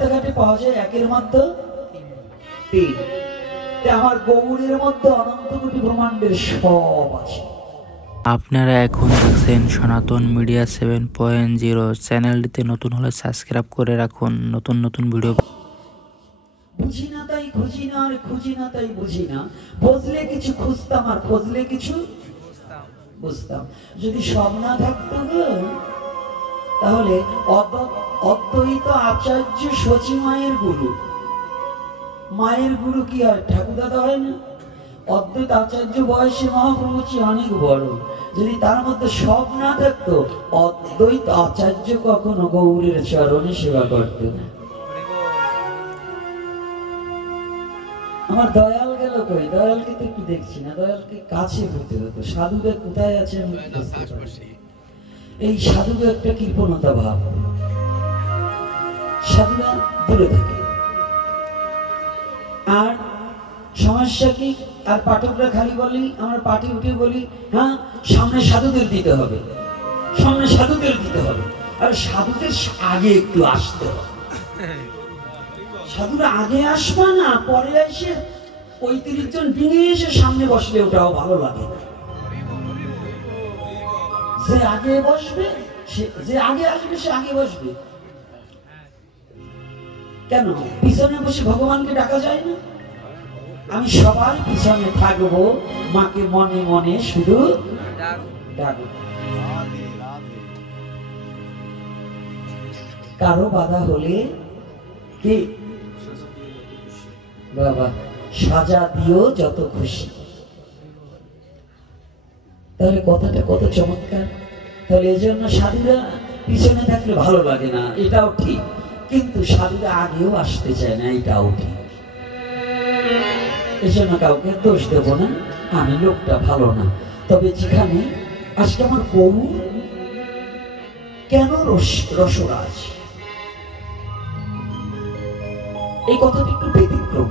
রাস্তাঘাটে পাওয়া যায় একের মধ্যে তিন। আমার গৌরের মধ্যে অনন্ত কোটি ব্রহ্মাণ্ডের সব আছে। আপনারা এখন দেখছেন সনাতন মিডিয়া 7.0 চ্যানেলটিতে নতুন হলে সাবস্ক্রাইব করে রাখুন নতুন নতুন ভিডিও। বুঝি না তাই খুঁজি না, আর খুঁজি না তাই বুঝি না। বুঝলে কিছু খুঁজতাম, আর খুঁজলে কিছু বুঝতাম। যদি সব না থাকতো গো, তাহলে অদ্বৈত আচার্য শচী মায়ের গুরু, মায়ের গুরু কি আর ঠাকুর দাদা হয় না? অদ্বৈত আচার্য বয়সে মহাপ্রভুজি অনেক বড়। যদি তার মধ্যে সব না থাকতো, অদ্বৈত আচার্য কখনো গৌরের চরণে সেবা করতো না। আমার দয়াল গেল কই? দয়ালকে তো একটু দেখছি না। দয়ালকে কাছে পেতে হতো। সাধুদের কোথায় আছে আমি বুঝতে পারছি। এই সাধুদের একটা কৃপণতা ভাব, সাধুরা দূরে থাকে। আর সমস্যা কি? আর পাঠকরা খালি বলি, আমরা পাঠে উঠে বলি, হ্যাঁ সামনে সাধুদের দিতে হবে, সামনে সাধুদের দিতে হবে। আর সাধুদের আগে একটু আসতে হবে। সাধুরা আগে আসবা না, পরে এসে ৩৫ জন ডিঙে এসে সামনে বসলে ওটাও ভালো লাগে না। যে আগে বসবে, যে আগে আসবে সে আগে বসবে। কেন পিছনে বসে ভগবানকে ডাকা যায় না? আমি সবার পিছনে থাকবো, মাকে মনে মনে শুধু ডাকবো। কারো বাধা হলে কি বাবা সাজা দিও যত খুশি। তাহলে কথাটা কত চমৎকার। তাহলে এই জন্য সাধুরা পিছনে থাকলে ভালো লাগে না, এটাও ঠিক। কিন্তু সাধুরা আগেও আসতে চায় না, এটাও ঠিক। এই জন্য কাউকে দোষ দেব না, আমি লোকটা ভালো না। তবে যেখানে আজকে আমার গৌর কেন রসরাজ, এই কথাটা একটু ব্যতিক্রম।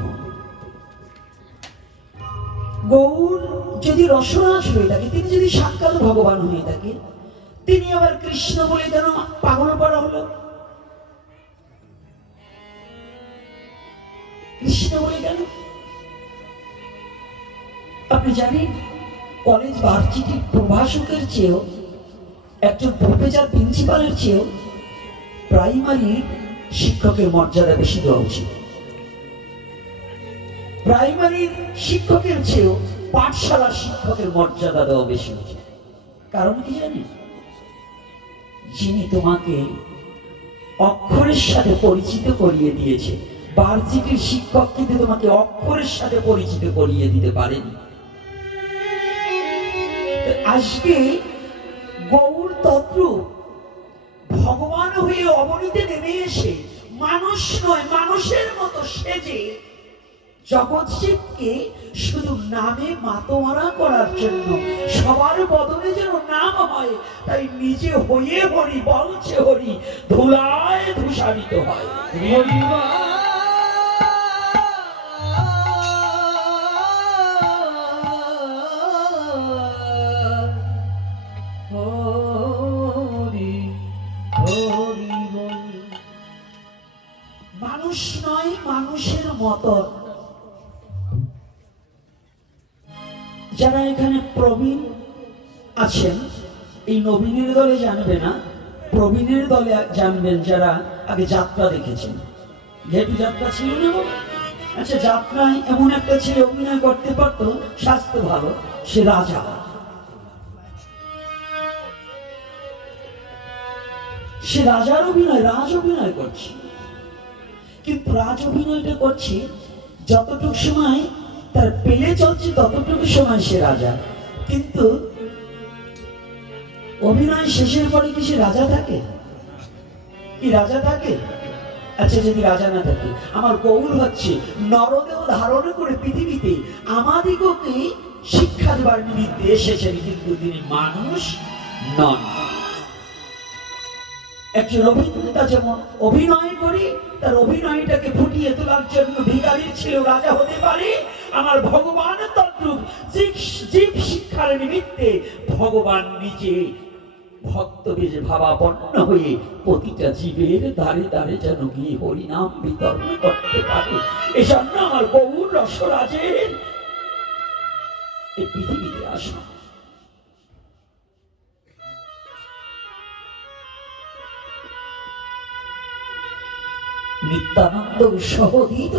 গৌর যদি রসরাজ হয়ে থাকে, তিনি যদি সাক্ষাৎ ভগবান হয়ে থাকে, তিনি আবার কৃষ্ণ বলে কেন পাগল করা হলো? কৃষ্ণ বলে কেন? আপনি জানেন কলেজ ভার্সিটির প্রভাষকের চেয়েও, একজন প্রফেসর প্রিন্সিপালের চেয়েও প্রাইমারি শিক্ষকের মর্যাদা বেশি দেওয়া উচিত। প্রাইমারি শিক্ষকের চেয়েও পাঠশালার শিক্ষকের মর্যাদা দেওয়া বেশি উচিত। কারণ কি জানেন? যিনি তোমাকে অক্ষরের সাথে পরিচিত করিয়ে দিয়েছে, ভার্সিটির শিক্ষক কিন্তু তোমাকে অক্ষরের সাথে পরিচিত করিয়ে দিতে পারেনি। আজকে গৌর তত্ত্ব ভগবান হয়ে অবনীতে নেমে এসে মানুষ নয়, মানুষের মতো সেজে জগৎ শিবকে শুধু নামে মাতোয়ারা করার জন্য, সবার বদলে যেন নাম হয়, তাই নিজে হয়ে হরি বলছে হরি, ধুলায় ধূসারিত হয়। মানুষ নয়, মানুষের মতো। যারা এখানে প্রবীণ আছেন, এই নবীনের দলে জানবে না, প্রবীণের দলে জানবেন যারা আগে যাত্রা দেখেছেন। যেহেতু যাত্রা ছিল না, আচ্ছা যাত্রায় এমন একটা ছেলে অভিনয় করতে পারতো, স্বাস্থ্য ভালো, সে রাজা। সে রাজার অভিনয়, রাজ অভিনয় করছে। কিন্তু রাজ অভিনয়টা করছে যতটুকু সময় তার পেলে চলছে, ততটুকু সময় সে রাজা। কিন্তু অভিনয় শেষের পরে কি সে রাজা থাকে? কি রাজা থাকে? আচ্ছা যদি রাজা না থাকে, আমার গৌর হচ্ছে নরদেহ ধারণ করে পৃথিবীতে আমাদিগকে শিক্ষা দেবার নিমিত্তে এসেছেন, কিন্তু তিনি মানুষ নন। একজন অভিনেতা যেমন অভিনয় করে তার অভিনয়টাকে ফুটিয়ে তোলার জন্য ভিখারির ছেলেও রাজা হতে পারে, আমার ভগবান তদ্রূপ জীব শিক্ষার নিমিত্তে ভগবান নিজে ভক্ত বীজ ভাবাপন্ন হয়ে প্রতিটা জীবের দ্বারে দ্বারে যেন গিয়ে হরিনাম বিতরণ করতে পারে। এজন্য আমার গৌর রসরাজের এই পৃথিবীতে আসা। নিত্যানন্দ সহদিত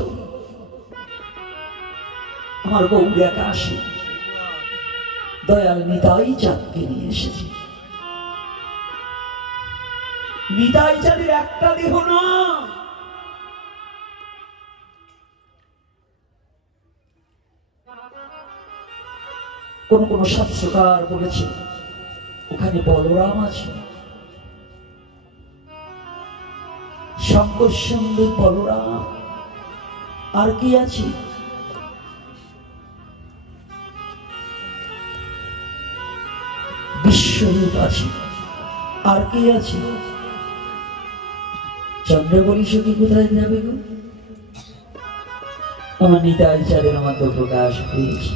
আমার গৌর একাশে দয়াল নিতাই চাঁদকে নিয়ে এসেছে। নিতাই চাঁদের একটা দেহ না, কোন কোন শাস্ত্রকার বলেছে ওখানে বলরাম আছে, শঙ্কর সুন্দর বলরাম, আর কি আছে? বিশ্বরূপ আছে, আর কে আছে? চন্দ্রবলী সখী কোথায় যাবে গো? আমার নিতাই চাঁদের মধ্যে প্রকাশ পেয়েছে।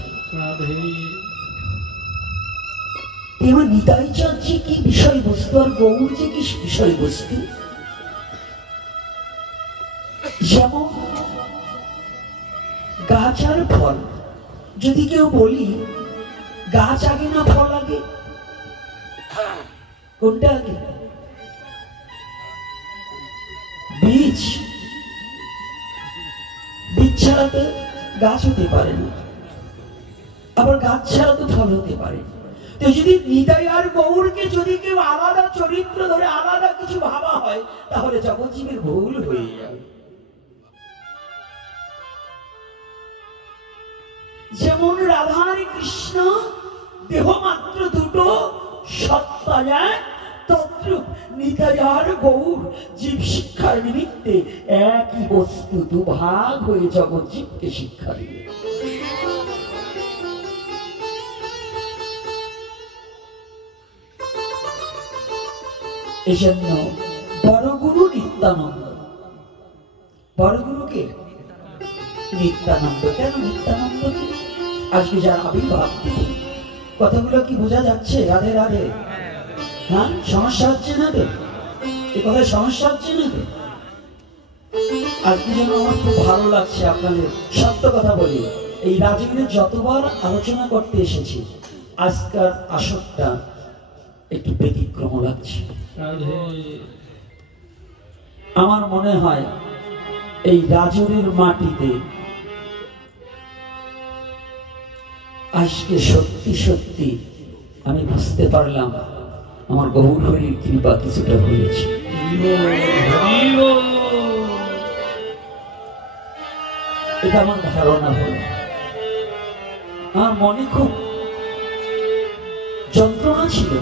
এবার নিতাই চাঁদ যে কি বিষয়বস্তু আর গৌর যে কি বিষয়বস্তু। যেমন গাছ আর ফল, যদি কেউ বলি গাছ আগে না ফল আগে, কোনটা আগে? বীজ। বীজ ছাড়া তো গাছ হতে পারে না, আবার গাছ ছাড়া তো ফল হতে পারে। তো যদি নিতাই আর গৌরকে যদি কেউ আলাদা চরিত্র ধরে আলাদা কিছু ভাবা হয়, তাহলে জগৎজীবের ভুল হয়ে যাবে। যেমন রাধার কৃষ্ণ দেহ মাত্র দুটো, সত্তা এক, তদ্রূপ নিতাই আর গৌর জীব শিক্ষার নিমিত্তে একই বস্তু দুভাগ হয়ে জগৎজীবকে শিক্ষা দিবে। এজন্য বড় গুরু নিত্যানন্দ। বড় গুরুকে নিত্যানন্দ। কেন নিত্যানন্দ? আজকে যার আবির্ভাব তিথি, কথাগুলো কি বোঝা যাচ্ছে? রাধে রাধে। হ্যাঁ, সমস্যা হচ্ছে না তো? এ কথায় সমস্যা হচ্ছে না তো? আজকে যেন আমার খুব ভালো লাগছে। আপনাদের সত্য কথা বলি, এই রাজগীরে যতবার আলোচনা করতে এসেছি, আজকার আসরটা একটু ব্যতিক্রম লাগছে। আমার মনে হয় এই রাজুরের মাটিতে আজকে সত্যি সত্যি আমি বুঝতে পারলাম আমার গৌর হরির কৃপা কিছুটা হয়েছে। এটা আমার ধারণা হল। আমার মনে খুব যন্ত্রণা ছিল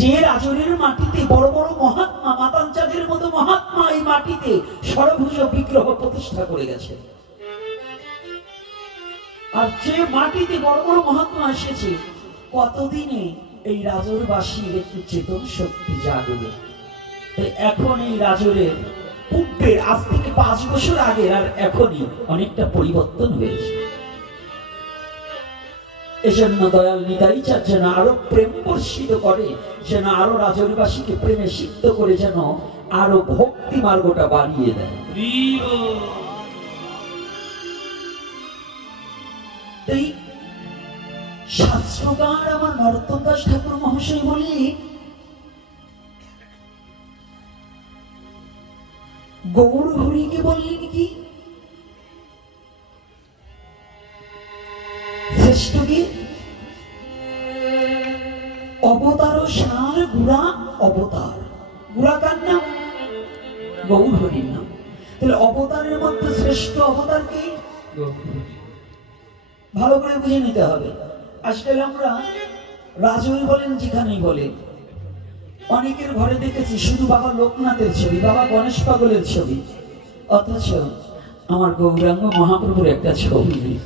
যে রাজনের মাটিতে বড় বড় মহাত্মা, মাতান চাঁদের মতো মহাত্মা এই মাটিতে ষড়ভুজ বিগ্রহ প্রতিষ্ঠা করে গেছে, আর যে মাটিতে বড় বড় মহাত্মা এসেছে, কতদিনে এই রাজরবাসীর একটু চেতন শক্তি জাগবে। এখন এই রাজরের পূর্বের আজ থেকে 5 বছর আগে আর এখনই অনেকটা পরিবর্তন হয়েছে। এজন্য দয়াল নিতাই চাঁদ যেন আরো প্রেম বর্ষিত করে, যেন আরো রাজরবাসীকে প্রেমে সিক্ত করে, যেন আরো ভক্তি মার্গটা বাড়িয়ে দেয়। এই শাস্ত্রকার আমার নরোত্তম দাস ঠাকুর মহাশয় বললেন, গৌর হরিকে বললেন কি শ্রেষ্ঠ কি? অবতার সার গুড়া অবতার। গুড়া কার নাম? গৌর হরির নাম। তাহলে অবতারের মধ্যে শ্রেষ্ঠ অবতার কি? ভালো করে বুঝে নিতে হবে। আজকাল আমরা রাজুই বলেন যেখানেই বলে, অনেকের ঘরে দেখেছি শুধু বাবা লোকনাথের ছবি, বাবা গণেশ পাগলের ছবি, অথচ আমার গৌরাঙ্গ মহাপ্রভুর একটা ছবি নেই।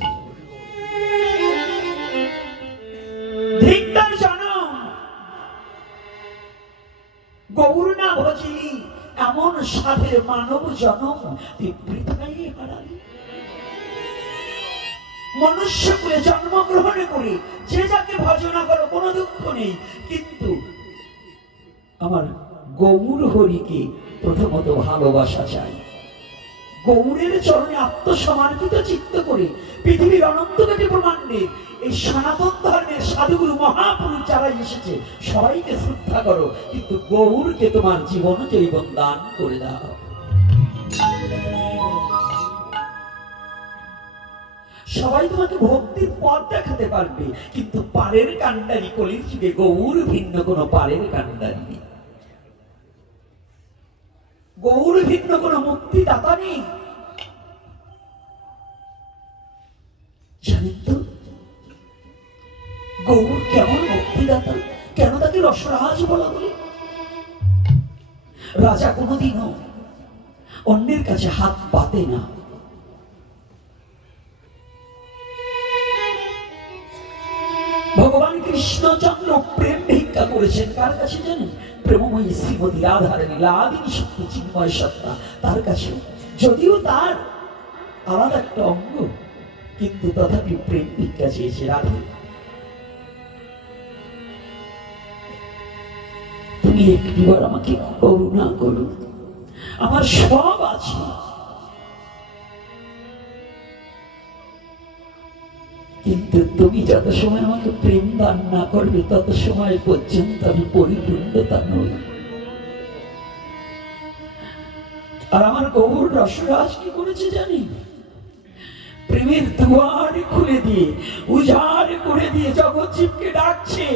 গৌর না ভজিলি এমন সাধের মানব জনম তুই বৃথাই হারালি। মনুষ্য কুলে জন্মগ্রহণ করে যে যাকে ভজনা করো কোনো দুঃখ নেই, কিন্তু আমার গৌর হরিকে প্রথমত ভালোবাসা চাই। গৌরের চরণে আত্মসমর্পিত চিত্ত করে পৃথিবীর অনন্ত কোটি ব্রহ্মাণ্ডের এই সনাতন ধর্মের সাধুগুরু মহাপুরুষ যারা এসেছে সবাইকে শ্রদ্ধা করো, কিন্তু গৌরকে তোমার জীবন জৈবন দান করে দাও। সবাই তোমাকে ভক্তির পথ দেখাতে পারবে, কিন্তু পারের কান্ডারি কলির যুগে গৌর ভিন্ন কোন পারের কান্ডারি নেই, গৌর ভিন্ন কোন মুক্তিদাতা নেই। জানেন তো গৌর কেমন মুক্তিদাতা, কেন তাকে রসরাজ বলা বলে? রাজা কোনদিনও অন্যের কাছে হাত পাতে না। ভগবান কৃষ্ণচন্দ্র প্রেম ভিক্ষা করেছেন কার কাছে জানেন? প্রেমময়ী শ্রীমতী রাধারানী লাদিনী শক্তি চিন্ময় সত্তা, তার কাছে। যদিও তার আলাদা একটা অঙ্গ, কিন্তু তথাপি প্রেম ভিক্ষা চেয়েছে। রাধে, তুমি একটিবার আমাকে করুণা করো, আমার সব আছে, কিন্তু তুমি যত সময় আমাকে প্রেম দান না করবে তত সময় পর্যন্ত আমি পরিপূর্ণতা নই। আর আমার গৌর রসরাজ কি করেছে জানি? প্রেমের দুয়ার খুলে দিয়ে, উজাড় করে দিয়ে জগৎ জীবকে ডাকছে,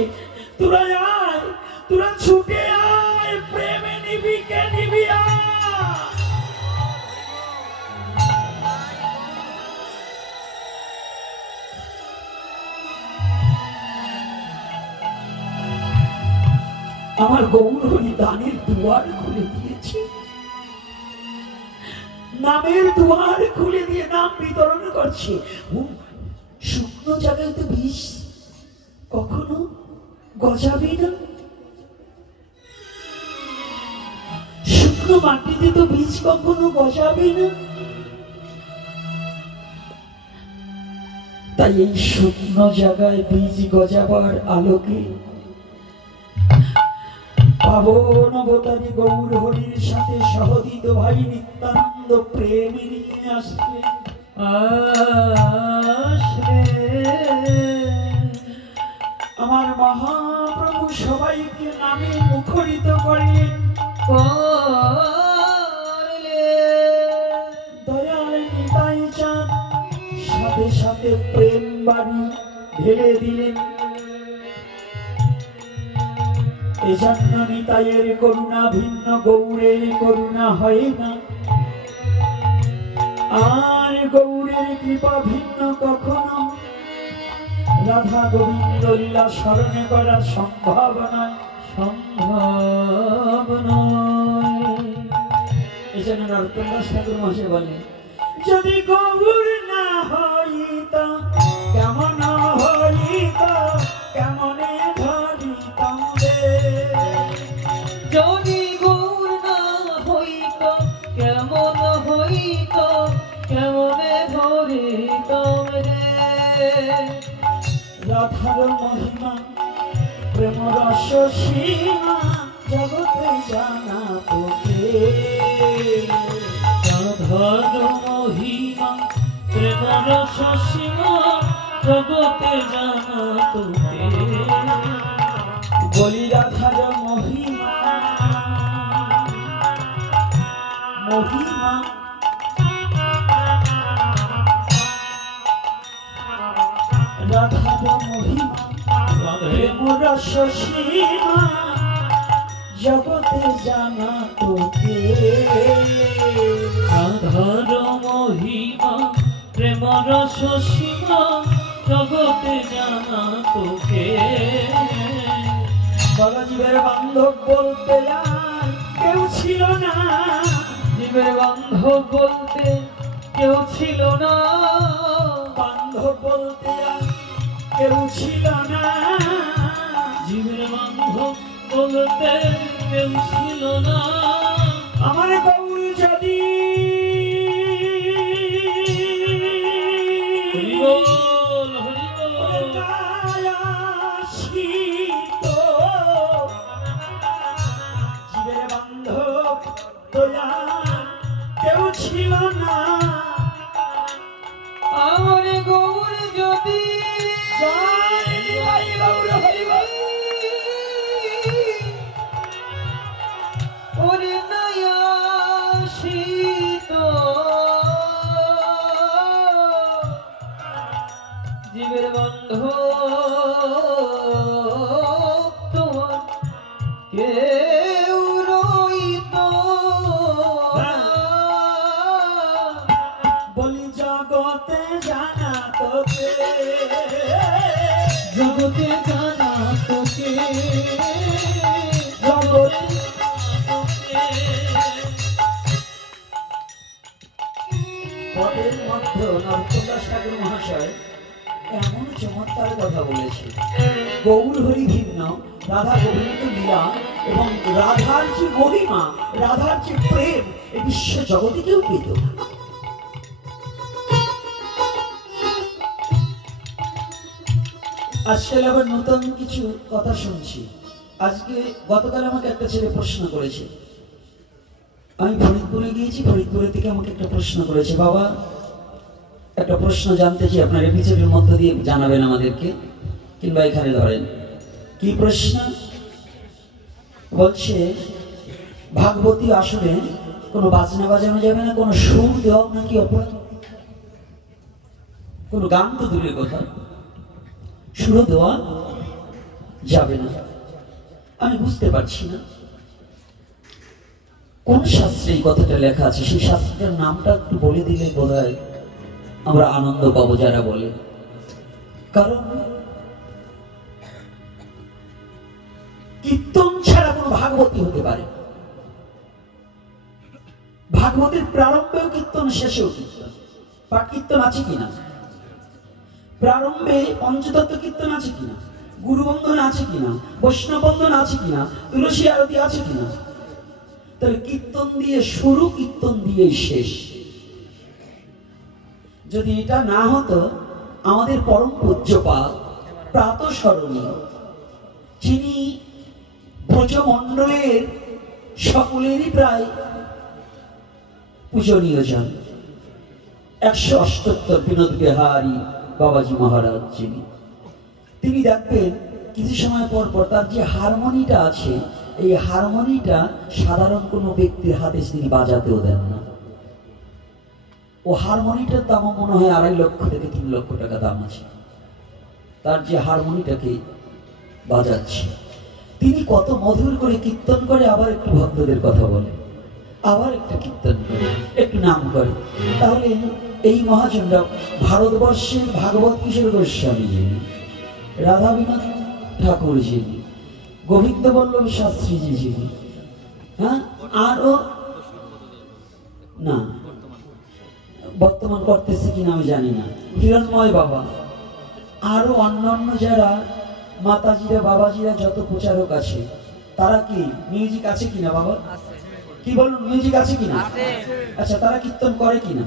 তোরা আয়, তোরা ছুটে আয়, প্রেমে নিবি কে নিবি আয়। আমার গৌর হরি দানের দুয়ার খুলে দিয়েছে, নামের দুয়ার খুলে দিয়ে নাম বিতরণ করছে। শুকনো জায়গায় তো বিষ কখনো গজাবে না, শুকনো মাটিতে তো বীজ কখনো গজাবে না। তাই এই শুকনো জায়গায় বীজ গজাবার আলোকে পাবন অবতারী গৌর হরির সাথে সহদিত ভাই নিত্যানন্দ প্রেম নিয়ে আসবে। আমার মহাপ্রভু সবাইকে নামে মুখরিত করলেন। দয়াল নিতাই চাঁদ সাথে সাথে প্রেম বাড়ি ঢেলে দিলেন। এজন্য নিতাইয়ের করুণা ভিন্ন, গৌরের করুণা হয় না। আর গৌরের কৃপা ভিন্ন কখনো রাধা গোবিন্দ লীলা স্মরণে করা সম্ভব নয়, সম্ভব নয়। এজন্য নরোত্তমদাস ঠাকুর মহাশয় বলেন, যদি গৌর না হইত কেমন হইত, কেমনে ধরিতাম রে। যদি গৌর না হইত কেমন হইত, কেমনে ধরিতাম রে। রাধার মহিমা প্রেম রস সীমা জগতে জানা তোকে। রাধার মহিমা প্রেম রস সীমা জগতে জানা তোকে। বলি রাধার মহিমা, মহিমা রাধার মহিমা প্রেম রস সীমা জগতে জানা তোকে। রাধার মহিমা প্রেম রস সীমা জগতে জানা তোকে। জীবের বান্ধব বলতে আর কেউ ছিল না, জীবের বান্ধব বলতে কেউ ছিল না, বান্ধব বলতে আর কেউ ছিল না। জীবের বান্ধব বলতে কেউ ছিল না। আমার গৌর যদি ছিল না। আমার গৌর যদি ওরে নয়া শীত জীবের বন্ধ তোমার কেউ রইত বলি জগতে জানা তোকে, জগতে জানা তোকে, জগতে পদের মধ্যে নরপ্রকাশ ঠাকুর মহাশয় এমন চমৎকার কথা বলেছে। গৌর হরি ভিন্ন, রাধা গোবিন্দ লীলা এবং রাধার যে মহিমা, রাধার যে প্রেম এই বিশ্ব জগতে কেউ পেত না। আজকাল আবার নতুন কিছু কথা শুনছি। আজকে গতকাল আমাকে একটা ছেলে প্রশ্ন করেছে, আমি ফরিদপুরে গিয়েছি, ফরিদপুরে থেকে আমাকে একটা প্রশ্ন করেছে, বাবা একটা প্রশ্ন জানতে চাই, আপনার এপিসোডের মধ্য দিয়ে জানাবেন আমাদেরকে, কিংবা এখানে ধরেন। কি প্রশ্ন? বলছে ভাগবতী আসলে কোনো বাজনা বাজানো যাবে না, কোনো সুর দেওয়া নাকি অপরাধ? কোনো গান তো দূরের কথা, সুরও দেওয়া যাবে না। আমি বুঝতে পারছি না কোন শাস্ত্রে এই কথাটা লেখা আছে। সেই শাস্ত্রের নামটা একটু বলে দিলে বোধহয় আমরা আনন্দ পাবো যারা বলে। কারণ কীর্তন ছাড়া কোনো ভাগবতী হতে পারে। ভাগবতের প্রারম্ভেও কীর্তন, শেষেও কীর্তন। পাঠ কীর্তন আছে কিনা? প্রারম্ভে পঞ্চতত্ত্ব কীর্তন আছে কিনা? গুরুবন্ধন আছে কিনা? বৈষ্ণব বন্ধন আছে কিনা? তুলসী আরতি আছে কিনা? তাহলে কীর্তন দিয়ে শুরু, কীর্তন দিয়ে শেষ। যদি এটা না হতো, আমাদের পরম পূজ্যপাদ প্রাতঃস্মরণীয়, যিনি ব্রজমণ্ডলের সকলেরই প্রায় পূজনীয় জন, 178 বিনোদ বিহারী বাবাজি মহারাজ যিনি, তিনি দেখবেন কিছু সময় পর পর তার যে হারমোনিটা আছে, এই হারমোনিটা সাধারণ কোনো ব্যক্তির হাতে তিনি বাজাতেও দেন না। ও হারমোনিটার দাম মনে হয় 2.5 লক্ষ থেকে 3 লক্ষ টাকা দাম আছে। তার যে হারমোনিটাকে বাজাচ্ছে, তিনি কত মধুর করে কীর্তন করে, আবার একটু ভক্তদের কথা বলে, আবার একটা কীর্তন করে, একটু নাম করে। তাহলে এই মহাজনরা ভারতবর্ষের ভাগবত কিশোর গোস্বামী যিনি, রাধা বিনোদ ঠাকুর যিনি, গোবিন্দ বল্লভ শাস্ত্রীজি যিনি, হ্যাঁ, আরো না বর্তমান করতেছে কিনা আমি জানি না, হিরণময় বাবা, আরো অন্যান্য যারা মাতাজিরা বাবাজিরা যত প্রচারক আছে, তারা কি মিউজিক আছে কিনা বাবা? কি বলুন, মিউজিক আছে কিনা? আচ্ছা, তারা কীর্তন করে কিনা?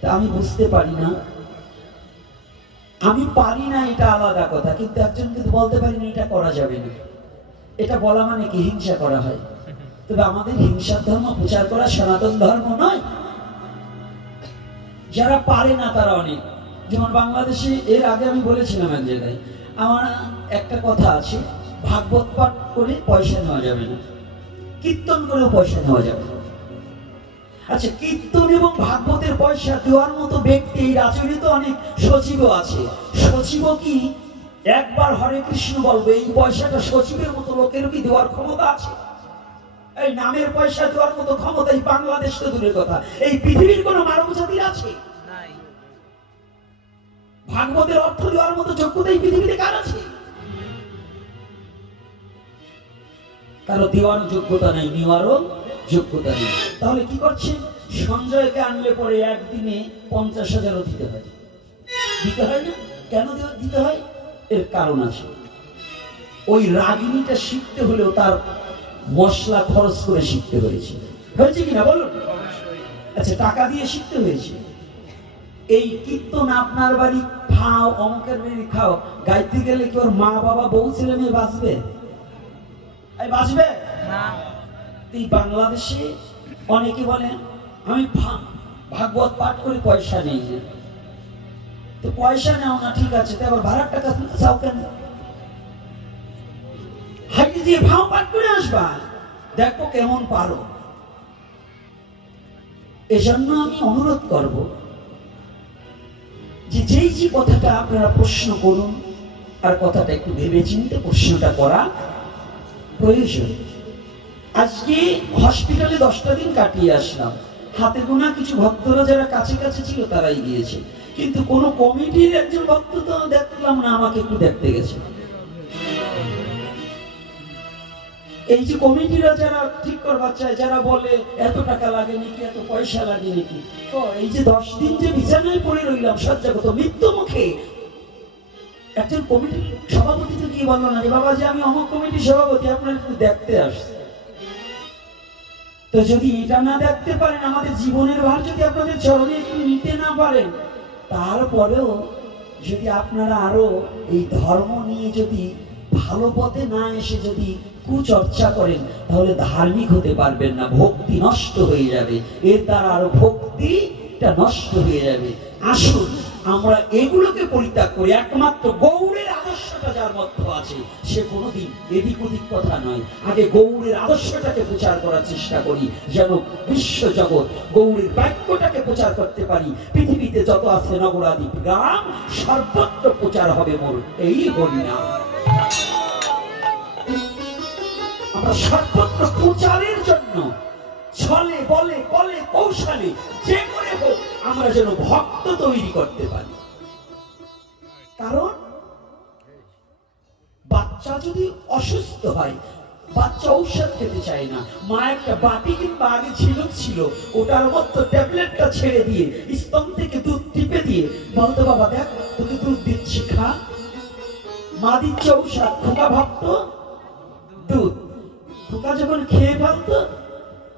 তা আমি বুঝতে পারি না। আমি পারি না এটা আলাদা কথা, কিন্তু একজনকে বলতে পারি না এটা করা যাবে না। এটা বলা মানে কি হিংসা করা হয়। তবে আমাদের হিংসার ধর্ম প্রচার করা সনাতন ধর্ম নয়। যারা পারে না তারা অনেক, যেমন বাংলাদেশে এর আগে আমি বলেছিলাম এক জায়গায়, আমার একটা কথা আছে, ভাগবত পাঠ করে পয়সা নেওয়া যাবে না, কীর্তন করেও পয়সা নেওয়া যাবে না। আচ্ছা, কীর্তন এবং ভাগবতের পয়সা দেওয়ার মতো ব্যক্তি এই রাজ্যে তো অনেক সচিবও আছে। সচিব কি একবার হরে কৃষ্ণ বলবে, এই পয়সাটা সচিবের মতো লোকেরও কি দেওয়ার ক্ষমতা আছে? এই নামের পয়সা দেওয়ার মতো ক্ষমতা এই বাংলাদেশ তো দূরের কথা, এই পৃথিবীর কোন মানব জাতির আছে? ভাগবতের অর্থ দেওয়ার মতো যোগ্যতা এই পৃথিবীতে কার আছে? কারো দেওয়ার যোগ্যতা নাই, নেওয়ারও যোগ্যতা নেই। তাহলে কি করছে? সঞ্জয়কে আনলে পরে একদিনে 50,000 দিতে হয়। দিতে হয় না? কেন দিতে হয়? এর কারণ আছে। ওই রাগিনীটা শিখতে হলেও তার মশলা খরচ করে শিখতে হয়েছে। হয়েছে কিনা বলুন? আচ্ছা, টাকা দিয়ে শিখতে হয়েছে। এই কীর্তন আপনার বাড়ি খাও, অমুকের বাড়ি খাও, গাইতে গেলে কি ওর মা বাবা বউ ছেলে মেয়ে বাঁচবে? বাঁচবে? এই বাংলাদেশে অনেকে বলেন আমি ভাগবত পাঠ করে পয়সা নেই যে, তো পয়সা নাও না, ঠিক আছে, তো আবার ভাড়ার টাকা চাও কেন? হাইটে দিয়ে ভাও পাঠ করে আসবা, দেখো কেমন পারো। এজন্য আমি অনুরোধ করব যে যেই যে কথাটা আপনারা প্রশ্ন করুন, আর কথাটা একটু ভেবে চিন্তে প্রশ্নটা করা প্রয়োজন। আজকে হসপিটালে 10টা দিন কাটিয়ে আসলাম, হাতে গোনা কিছু ভক্তরা যারা কাছে কাছে ছিল তারাই গিয়েছে, কিন্তু কোন কমিটির একজন ভক্ত তো দেখলাম না আমাকে একটু দেখতে গেছে। এই যে কমিটিরা যারা ঠিক করবার চায়, যারা বলে এত টাকা লাগে নাকি, এত পয়সা লাগে নাকি, তো এই যে 10 দিন যে বিছানায় পড়ে রইলাম শয্যাগত মৃত্যু মুখে, একজন কমিটির সভাপতি তো গিয়ে বললো না যে বাবা যে আমি অমুক কমিটির সভাপতি, আপনার একটু দেখতে আসছে। তো যদি এটা না দেখতে পারেন, আমাদের জীবনের ভার যদি আপনাদের চরণে একটু নিতে না পারেন, তারপরেও যদি আপনারা আরো এই ধর্ম নিয়ে যদি ভালো পথে না এসে যদি কুচর্চা করেন, তাহলে ধার্মিক হতে পারবেন না, ভক্তি নষ্ট হয়ে যাবে, এর দ্বারা আরো ভক্তিটা নষ্ট হয়ে যাবে। আসুন আমরা এগুলোকে পরিত্যাগ করি, একমাত্র গৌড়ের আদর্শটা যার মধ্যে আছে সে কোনোদিন এদিক ওদিক কথা নয়, আগে গৌড়ের আদর্শটাকে প্রচার করার চেষ্টা করি, যেন বিশ্ব জগৎ গৌড়ের বাক্যটাকে প্রচার করতে পারি। পৃথিবীতে যত আছে নগরাদি গ্রাম, সর্বত্র প্রচার হবে মোর এই হরিনাম। আমরা সর্বত্র প্রচারের জন্য ছলে বলে কলে কৌশলে যে করে হোক আমরা যেন ভক্ত তৈরি করতে পারি। কারণ বাচ্চা যদি অসুস্থ হয়, বাচ্চা ঔষধ খেতে চায় না, মা একটা বাটি কিংবা আগে ঝিনুক ছিল ওটার মধ্যে ট্যাবলেটটা ছেড়ে দিয়ে স্তন থেকে দুধ টিপে দিয়ে বলতো বাবা দেখ তোকে দুধ দিচ্ছি খা, মা দিচ্ছে ঔষধ, খোকা ভাবতো দুধ, খোকা যখন খেয়ে ফেলতো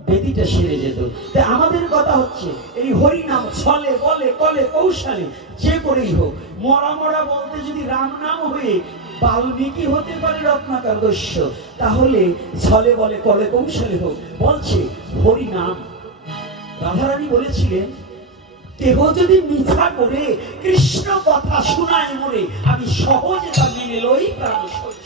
বেদিটা সেরে যেত। তাই আমাদের কথা হচ্ছে এই হরিনাম ছলে বলে কলে কৌশলে যে করেই হোক, মরা মরা বলতে যদি রাম নাম হয়ে বাল্মীকি হতে পারে রত্নাকর দস্য, তাহলে ছলে বলে কলে কৌশলে হোক বলছে হরিনাম। রাধারানী বলেছিলেন কেহ যদি মিথ্যা করে কৃষ্ণ কথা শোনায় মরে, আমি সহজে তা মেনে লই প্রাণ সই।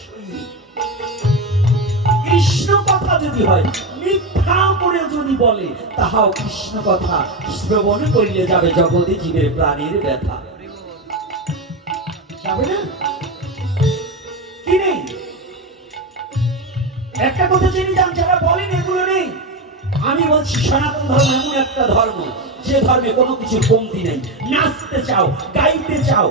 কৃষ্ণ কথা যদি হয়, মিথ্যা করে যদি বলে, তাহাও কৃষ্ণ কথা শ্রবণ করিলে যাবে জগতে জীবের প্রাণের ব্যথা। যাবে না কি নেই? একটা কথা জেনে যান, যারা বলেন এগুলো নেই, আমি বলছি সনাতন ধর্ম এমন একটা ধর্ম যে ধর্মে কোনো কিছুর কমতি নেই। নাচতে চাও, গাইতে চাও,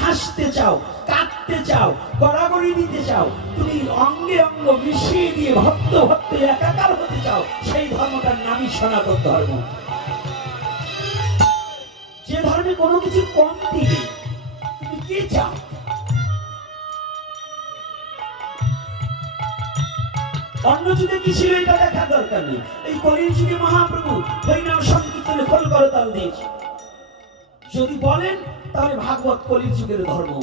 হাসতে চাও, কাঁদতে চাও, গড়াগড়ি দিতে চাও, তুমি অঙ্গে অঙ্গ মিশিয়ে দিয়ে ভক্ত ভক্ত একাকার হতে চাও, সেই ধর্মটার নামই সনাতন ধর্ম। যে ধর্মে কোনো কিছু কমতি নেই, তুমি কি চাও? অন্য যুগে কি ছিল এটা দেখার দরকার নেই। এই কলির যুগে মহাপ্রভু হরিনাম সংকীর্তনে খোল করতাল দিয়েছে। যদি বলেন তাহলে ভাগবত কলির যুগের ধর্ম।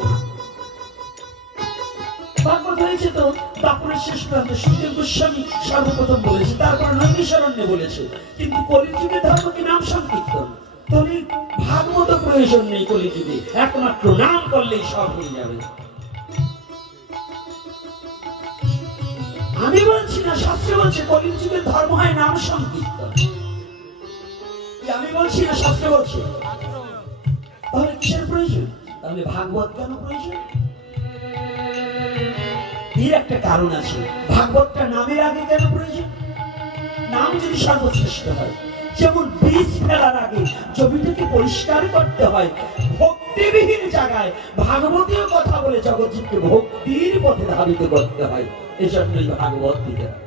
ভাগবত হয়েছে তো তারপরে শেষ প্রান্তে সুখদেব গোস্বামী সর্বপ্রথম বলেছে, তারপরে নৈমিষারণ্যে বলেছে, কিন্তু কলির যুগের ধর্ম কি নাম সংকীর্তন। তাহলে ভাগবত প্রয়োজন নেই কলির যুগে, একমাত্র নাম করলেই সব হয়ে যাবে। আমি বলছি না, শাস্ত্র বলছে কলির যুগের ধর্ম হয় নাম সংকীর্তন। আমি বলছি না, শাস্ত্র বলছে। তাহলে কিসের প্রয়োজন? তাহলে ভাগবত কেন প্রয়োজন? এর একটা কারণ আছে। ভাগবতটা নামের আগে কেন প্রয়োজন? নাম যদি সর্বশ্রেষ্ঠ হয়, যেমন বীজ ফেলার আগে জমিটাকে পরিষ্কার করতে হয়, ভক্তিবিহীন জায়গায় ভাগবতীয় কথা বলে জগৎজীবকে ভক্তির পথে ধাবিত করতে হয়। এজন্যই ভাগবত দিতে হয়।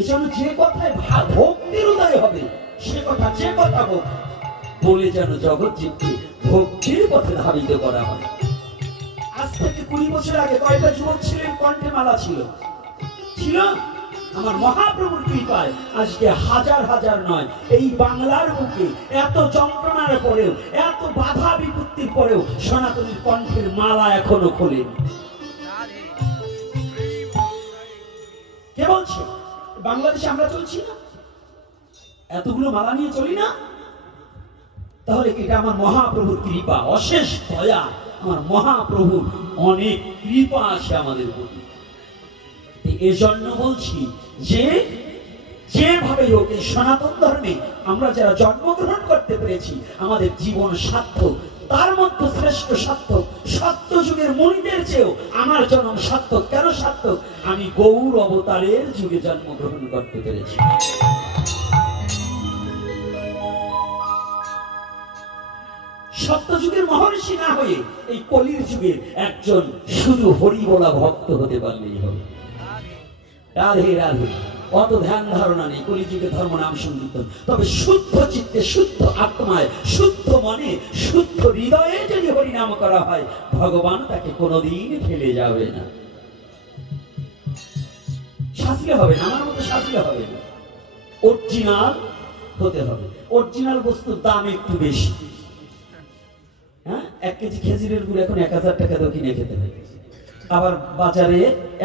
এজন্য যে কথায় ভক্তির উদয় হবে, সে কথা যে কথা হোক বলে যেন জগৎজীবকে ভক্তির পথে ধাবিত করা হয়। আজ থেকে 20 বছর আগে কয়টা যুবক ছিলেন কণ্ঠে মালা ছিল? আমার মহাপ্রভুর কৃপায় আজকে হাজার হাজার নয়, এই বাংলার বুকে এত যন্ত্রণার পরেও, এত বাধা বিপত্তির পরেও সনাতনী কণ্ঠের মালা এখনো খোলেনি। কে বলছে? বাংলাদেশে আমরা চলছি না, এতগুলো মালা নিয়ে চলি না, তাহলে এটা আমার মহাপ্রভুর কৃপা, অশেষ দয়া, আমার মহাপ্রভুর অনেক কৃপা আছে আমাদের প্রতি। এজন্য বলছি যে যেভাবে হোক এই সনাতন ধর্মে আমরা যারা জন্মগ্রহণ করতে পেরেছি আমাদের জীবন সার্থক। তার মধ্যে শ্রেষ্ঠ সার্থক সত্য যুগের মুনিদের চেয়েও আমার জন্ম সার্থক। কেন সার্থক? আমি গৌর অবতারের যুগে জন্মগ্রহণ করতে পেরেছি। সত্যযুগের মহর্ষি না হয়ে এই কলির যুগের একজন শুধু হরি বলা ভক্ত হতে পারলেই হবে। রাধে রাধে। অত ধ্যান ধারণা নেই, কলিযুগে ধর্ম নাম সংকীর্তন। তবে শুদ্ধ চিত্তে, শুদ্ধ আত্মায়, শুদ্ধ মনে, শুদ্ধ হৃদয়ে যদি হরিনাম করা হয়, ভগবান তাকে কোনোদিন ফেলে যাবে না। সাজলে হবে না, আমার মতো সাজলে হবে না, অরিজিনাল হতে হবে। অরিজিনাল বস্তুর দাম একটু বেশি। হ্যাঁ, 1 কেজি খেজুরের গুড় এখন 1000 টাকা দিয়ে কিনে খেতে হয়, আবার বাজারে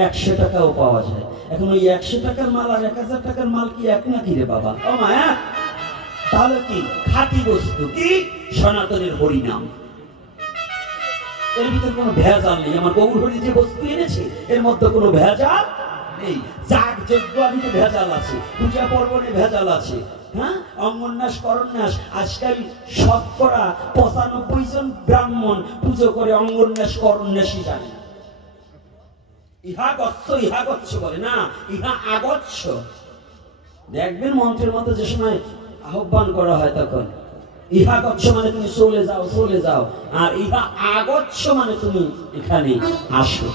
100 টাকাও পাওয়া যায়। এখন ওই 100 টাকার মাল আর 1000 টাকার মাল কি এক নাকি রে বাবা? ও মায়া, তাহলে কি খাঁটি বস্তু কি? সনাতনের হরিনাম। এর ভিতরে কোনো ভেজাল নেই। আমার গৌর হরি যে বস্তু এনেছে এর মধ্যে কোনো ভেজাল নেই। যাগ যজ্ঞ আদিতে ভেজাল আছে, পূজা পর্বণে ভেজাল আছে। হ্যাঁ, অঙ্গন্যাস করন্যাস, আজকাল শতকরা 95 জন ব্রাহ্মণ পুজো করে অঙ্গন্যাস করন্যাসই জানে না। ইহা গচ্ছ, ইহা গচ্ছ বলে না, ইহা আগচ্ছ। দেখবেন মন্ত্রের মধ্যে যে সময় আহ্বান করা হয় তখন ইহা গচ্ছ মানে তুমি চলে যাও, চলে যাও, আর ইহা আগচ্ছ মানে তুমি এখানে আসো।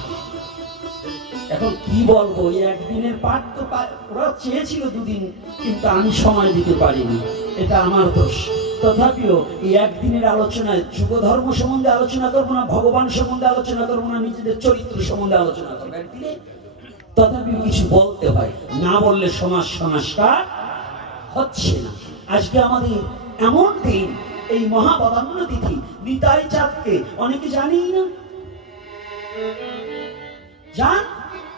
এখন কি বলবো, এই একদিনের পাঠ তো ওরা চেয়েছিল 2 দিন, কিন্তু আমি সময় দিতে পারিনি, এটা আমার দোষ। তথাপিও এই একদিনের আলোচনায় যুগ ধর্ম সম্বন্ধে আলোচনা করবো না, ভগবান সম্বন্ধে আলোচনা করবো না, নিজেদের চরিত্র সম্বন্ধে আলোচনা করবো একদিনে। তথাপিও কিছু বলতে হয়, না বললে সমাজ সংস্কার হচ্ছে না। আজকে আমাদের এমন দিন, এই মহাবদান্য তিথি নিতাই চাঁদকে অনেকে জানেই না। জান,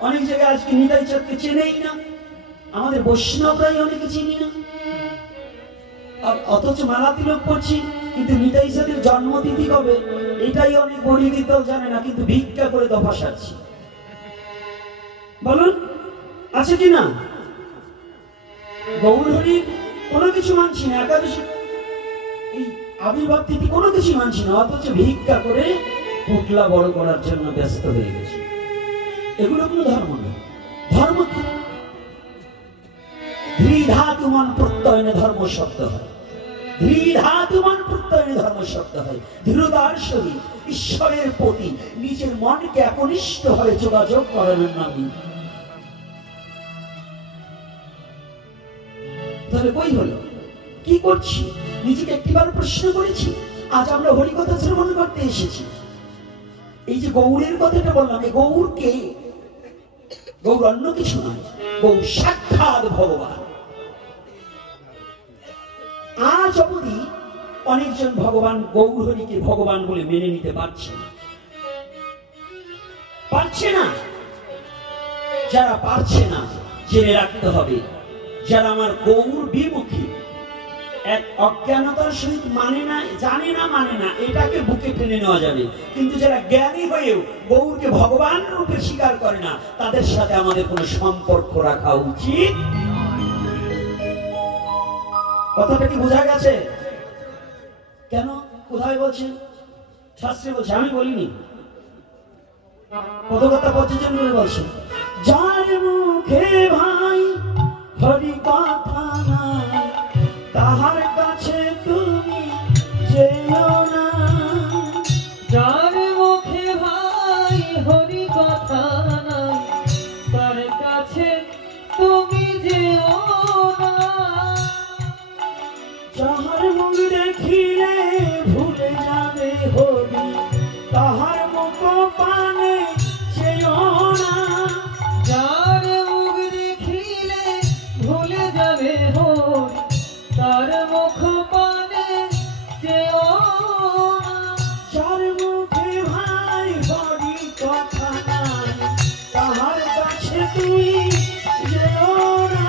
অনেক জায়গায় আজকে নিতাই চাঁদকে চেনেই না, আমাদের বৈষ্ণবরাই অনেকে চিনি না। অথচ মালা তিলক করছি, কিন্তু নিতাই চাঁদের জন্মতিথি কবে এটাই অনেক বড়িগীতাও জানে না, কিন্তু ভিক্ষা করে দফা সারছি। বলুন আছে কি না? গৌর হরির কোনো কিছু মানছি না, একাদশী এই আবির্ভাব তিথি কোনো কিছু মানছি না, অথচ ভিক্ষা করে পুটলা বড় করার জন্য ব্যস্ত হয়ে গেছে। এগুলো কোনো ধর্ম নয়। ধর্ম কি? ধৃধাতুমান প্রত্যয়নে ধর্ম শব্দ হয়, ধৃধাতুমান প্রত্যয়নে ধর্ম শব্দ হয়। দৃঢ়তার সহিত ঈশ্বরের প্রতি নিজের মনকে একনিষ্ঠ হয়ে যোগাযোগ করানোর নামই। তাহলে বই হলো কি করছি? নিজেকে একটিবার প্রশ্ন করেছি? আজ আমরা হরিকথা শ্রবণ করতে এসেছি। এই যে গৌরের কথাটা বললাম, এই গৌর কে? গৌর অন্য কিছু নয়, গৌর সাক্ষাৎ ভগবান। আজ অবধি অনেকজন ভগবান গৌর হরিকে ভগবান বলে মেনে নিতে পারছে না, পারছে না। যারা পারছে না জেনে রাখতে হবে, যারা আমার গৌর বিমুখী, এক অজ্ঞানতার সহিত মানে না, জানে না, মানে না, এটাকে বুকে টেনে নেওয়া যাবে। কিন্তু যারা জ্ঞানী হয়েও গৌরকে ভগবান রূপে স্বীকার করে না, তাদের সাথে আমাদের কোনো সম্পর্ক রাখা উচিত। কথাটা কি বোঝা গেছে? কেন, কোথায় বলছে? শাস্ত্রে বলছে, আমি বলিনি। কত কথা প্রতিজন করে বলছে, যার মুখে ভাই হরি কথা নাই, তাহার কাছে তুমি যেও না। যার মুখে ভাই হরি কথা নাই, তার কাছে তুমি যেও না। যাহার মুখ দেখিলে ভুলে যাবে হরি, তাহার মুখ পানে যেও না। যার মুখ দেখিলে ভুলে যাবে হরি, তার মুখ পানে যেও না। যার মুখে ভাই হরি কথা নাই, তাহার কাছে তুই যেও না।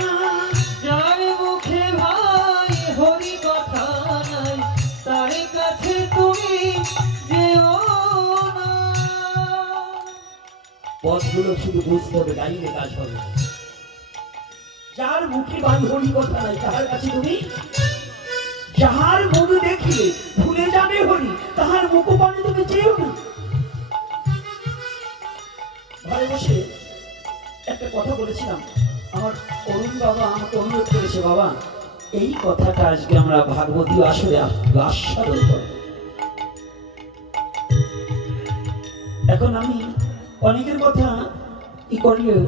পথগুলো শুধু বুঝতে হবে, গাইলে কাজ হবে। যার মুখে বাড়ি হরি কথা নাই তাহার কাছে তুমি, যাহার মুখ দেখিলে ভুলে যাবে হরি তাহার মুখ পানে তুমি চেয়েও না। ঘরে বসে একটা কথা বলেছিলাম, আমার অরুণ বাবা আমাকে অনুরোধ করেছে, বাবা এই কথাটা আজকে আমরা ভাগবতী আসরে আস্বাদন করব। এখন আমি অনেকের কথা কি করলেও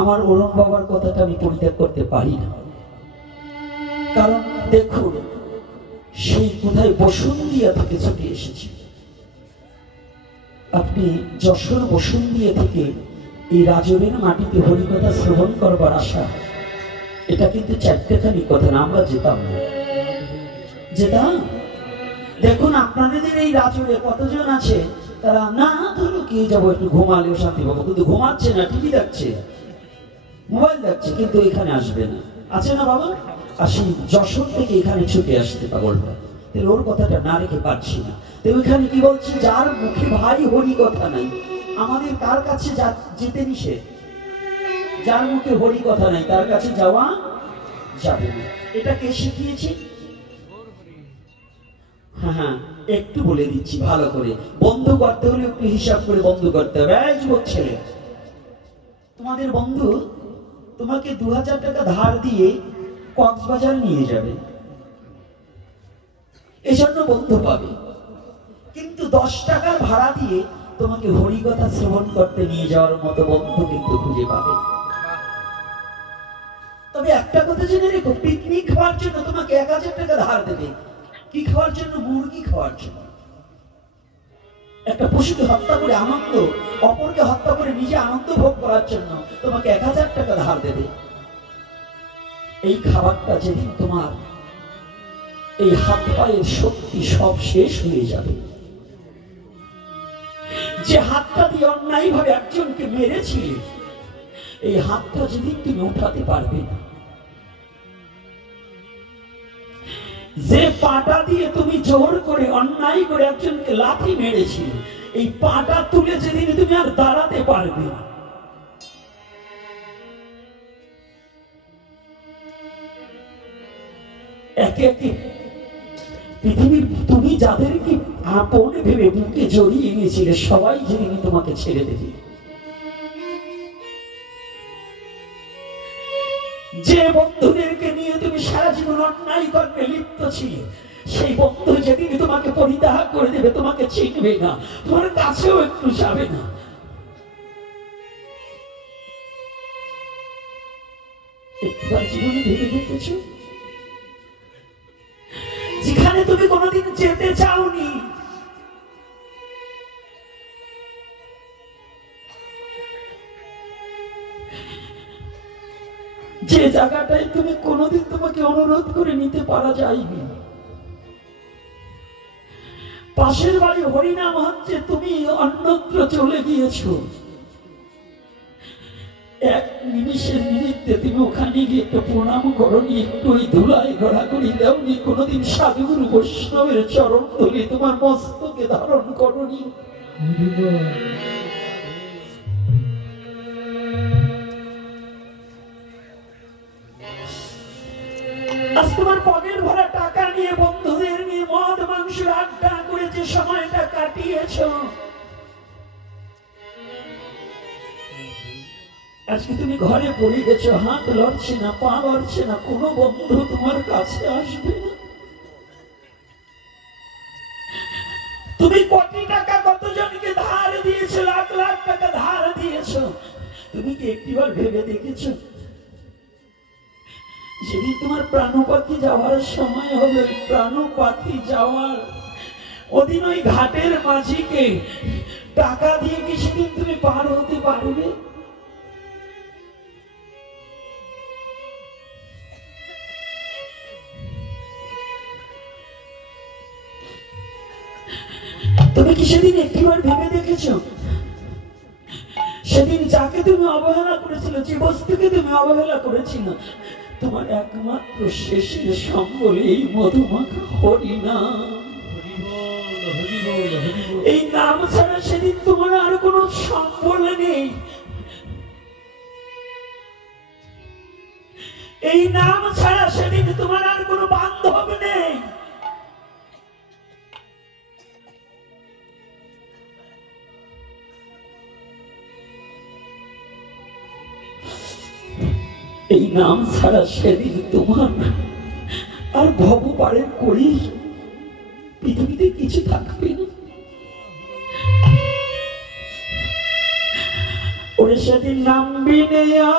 আমার অরুণ বাবার কথাটা আমি পরিত্যাগ করতে পারি না। কারণ দেখুন, সেই কোথায় বসুন্ধিয়া থেকে ছুটে এসেছে। আপনি যশোর বসুন্ধিয়া থেকে এই রাজরের মাটিতে হরিকথা শ্রবণ করবার আশা, এটা কিন্তু চারটেখানি কথা না, আমরা যেতাম না, যেতাম। দেখুন আপনাদের এই রাজরে কতজন আছে, তারা না ধরো কি যাবো একটু ঘুমালেও শান্তি পাবো, কিন্তু ঘুমাচ্ছে না, টিভি দেখছে, মোবাইল দেখছে, কিন্তু এখানে আসবে না, আছে না বাবা? আর সেই যশোর থেকে এখানে ছুটে আসতে পাগলটা, তাহলে ওর কথাটা না রেখে পারছি না। তো ওইখানে কি বলছে, যার মুখে ভাই হরি কথা নাই, আমাদের কার কাছে যেতে নিষেধ? যার মুখে হরি কথা নাই তার কাছে যাওয়া যাবে না। এটা কে শিখিয়েছে? হ্যাঁ, একটু বলে দিচ্ছি ভালো করে, বন্ধু করতে হলে একটু হিসাব করে বন্ধু করতে হবে। এই যুবক ছেলে, তোমাদের বন্ধু তোমাকে 2000 টাকা ধার দিয়ে কক্সবাজার নিয়ে যাবে, এজন্য বন্ধু পাবে, কিন্তু 10 টাকার ভাড়া দিয়ে তোমাকে হরিকথা শ্রবণ করতে নিয়ে যাওয়ার মতো বন্ধু কিন্তু খুঁজে পাবে। তবে একটা কথা জেনে রেখো, পিকনিক খাওয়ার জন্য তোমাকে 1000 টাকা ধার দেবে, কি খাওয়ার জন্য? মুরগি খাওয়ার জন্য। একটা পশুকে হত্যা করে আনন্দ, অপরকে হত্যা করে নিজে আনন্দ ভোগ করার জন্য তোমাকে 1000 টাকা ধার দেবে। এই খাবারটা যেদিন তোমার এই হাত পায়ের শক্তি সব শেষ হয়ে যাবে, যে হাতটা দিয়ে অন্যায় ভাবে একজনকে মেরেছিলে, এই হাতটা যেদিন তুমি উঠাতে পারবে না, যে পাটা দিয়ে তুমি জোর করে অন্যায় করে একজনকে লাথি মেরেছিলে, এই পাটা তুলে যেদিন তুমি আর দাঁড়াতে পারবে না, একে একে পৃথিবীর তুমি যাদেরকে আপন ভেবে বুকে জড়িয়ে নিয়েছিলে, সবাই যেদিন তোমাকে ছেড়ে দেবে, যে বন্ধুদেরকে নিয়ে তুমি সারা জীবন অন্যায় কর্মে লিপ্ত ছিলে, সেই বন্ধু যেদিন তোমাকে পরিত্যাগ করে দেবে, তোমাকে চিনবে না, তোমার কাছেও একটু যাবে না। একবার জীবনে ভেবে দেখেছো, যেখানে তুমি কোনোদিন যেতে চাওনি, যে জায়গাটায় তুমি কোনোদিন তোমাকে অনুরোধ করে নিতে পারা যায়নি, পাশের বাড়ি হরিনাম হচ্ছে, তুমি অন্যত্র চলে গিয়েছো, এক নিমিষের নিমিত্তে তুমি ওখানে গিয়ে একটু প্রণাম করনি, একটু ওই ধুলায় ঘোরাঘুরি দেওনি, কোনোদিন সাধুগুরু বৈষ্ণবের চরণ ধরে তোমার মস্তকে ধারণ করনি। আজ তোমার পকেট ভরা টাকা নিয়ে বন্ধুদের নিয়ে মদ মাংস আড্ডা করে যে সময়টা কাটিয়েছ, আজকে তুমি ঘরে পড়ে গেছো, হাত লড়ছে না, পা লড়ছে না, কোনো বন্ধু তোমার কাছে আসবে না। তুমি কোটি টাকা কতজনকে ধার দিয়েছো, লাখ লাখ টাকা ধার দিয়েছো, তুমি কি একটিবার ভেবে দেখেছো যেদিন তোমার প্রাণ পাখি যাওয়ার সময় হবে, প্রাণ পাখি যাওয়ার ওদিন ওই ঘাটের মাঝিকে টাকা দিয়ে কি সেদিন তুমি পার হতে পারবে? তুমি কি সেদিন একটিবার ভেবে দেখেছো সেদিন যাকে তুমি অবহেলা করেছিল, যে বস্তুকে তুমি অবহেলা করেছিল, তোমার একমাত্র শেষের সম্বল এই মধুমাখা হরিনাম। এই নাম ছাড়া সেদিন তোমার আর কোনো সম্বল নেই। এই নাম ছাড়া সেদিন তোমার আর কোনো বান্ধব নেই। এই নাম ছাড়া সেদিন তোমার আর ভবপারের করি পৃথিবীতে কিছু থাকবে না। ওরে সেদিন নামবি নেয়া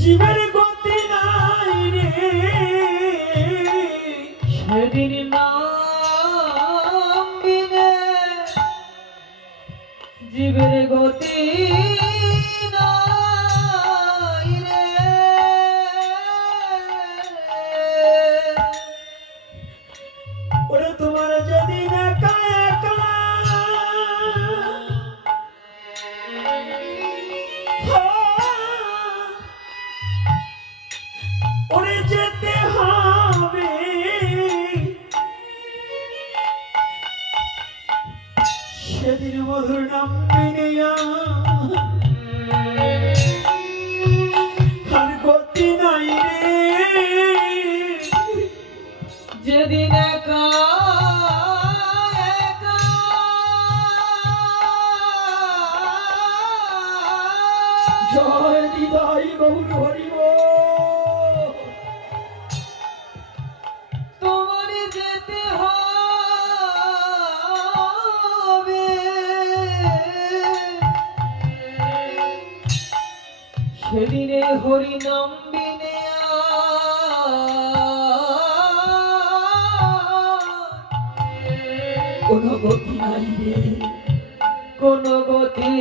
জীবনের গতি নাই রে, সেদিন নামবি নে জীবের গতি নাই রে। ওরে তোমার যেদিন একা একা ওরে যেতে হবে, সেদিন মধুর নাম বিনিয়া আর গতি নাই রে। যেদিন একা একা জয় হৃদয় গৌর হরিব তোমার যেতে হবে, সেদিনে হরি নাম বিনে কোনো গতি নাই রে, কোনো গতি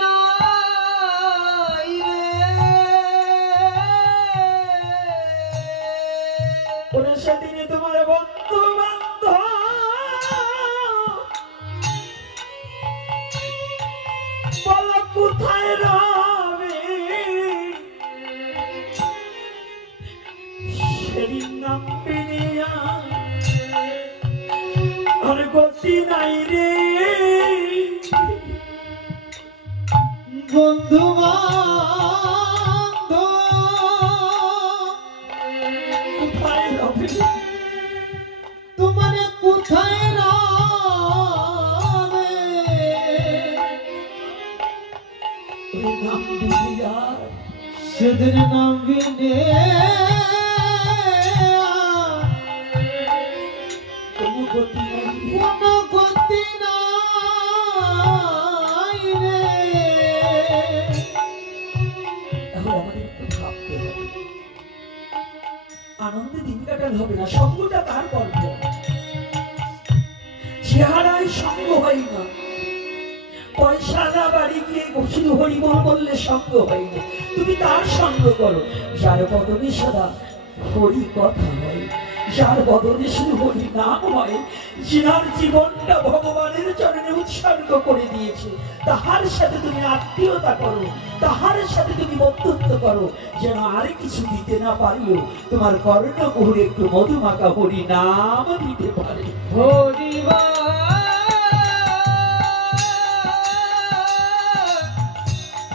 নাই রে। ওরে সেদিনে তোমার বন্ধু বান্ধব বলো কোথায় রবে, সেদিন নাম বিনিয়া আর গতি নাই রে। বন্ধু বান্ধব কোথায় রবে, তোমার কোথায় রবে, ওরে নাম বিনিয়া সেদিন নাম বিনে কোনো গতি নাই রে। কোনো গতি নাই রে। এখন আমাদের একটু ভাবতে হবে, আনন্দে দিন কাটালে হবে না, সঙ্গটা তার গল্প, চেহারায় সঙ্গ হয় না, পয়সা না বাড়ি গিয়ে শুধু হরিবল বললে সঙ্গ হয় না, তুমি তার সঙ্গ করো যার বদনে সদা হরি কথা হয়, যার বদনে শুধু হরি নাম হয়, যার জীবনটা ভগবানের চরণে উৎসর্গ করে দিয়েছে, তাহার সাথে তুমি আত্মীয়তা করো, তাহার সাথে তুমি বন্ধুত্ব করো, যেন আর কিছু দিতে না পারিও তোমার কর্ণকুহরে একটু মধুমাখা হরি নাম দিতে পারে। হরিবা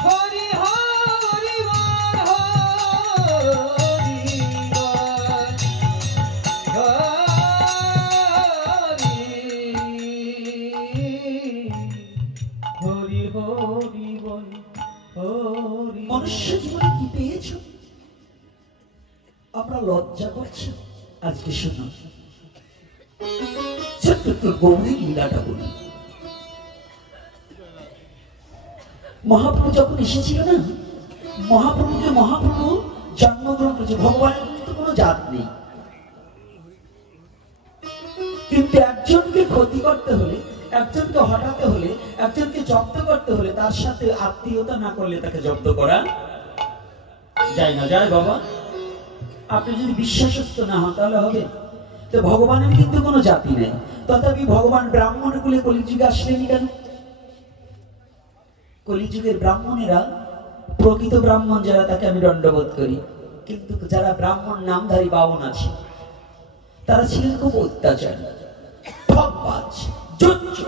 হরি হরি হরি হরি বল হরি। মনুষ্য জীবনে কি পেয়েছ? আমরা লজ্জা করছি। আজকে শোনো, ছোট্ট একটু গৌরী লীলাটা বলি। মহাপ্রভু যখন এসেছিল না, মহাপ্রভু জন্মগ্রহণ করেছে, ভগবানের কিন্তু কোনো জাত নেই, কিন্তু একজনকে ক্ষতি করতে হলে, একজনকে হটাতে হলে, একজনকে জব্দ করতে হলে তার সাথে আত্মীয়তা না করলে তাকে জব্দ করা যায় না। যায় বাবা, আপনি যদি বিশ্বাসস্থ না হন তাহলে হবে। তো ভগবানের কিন্তু কোনো জাতি নেই, তথাপি ভগবান ব্রাহ্মণ কুলে কলিযুগে আসলেন কেন? কলিযুগের ব্রাহ্মণেরা, প্রকৃত ব্রাহ্মণ যারা তাকে আমি দণ্ডবোধ করি, কিন্তু যারা ব্রাহ্মণ নামধারী বাউন আছে তারা ছিলেন খুব অত্যাচারী, ঠকবাজ, জুচ্চু,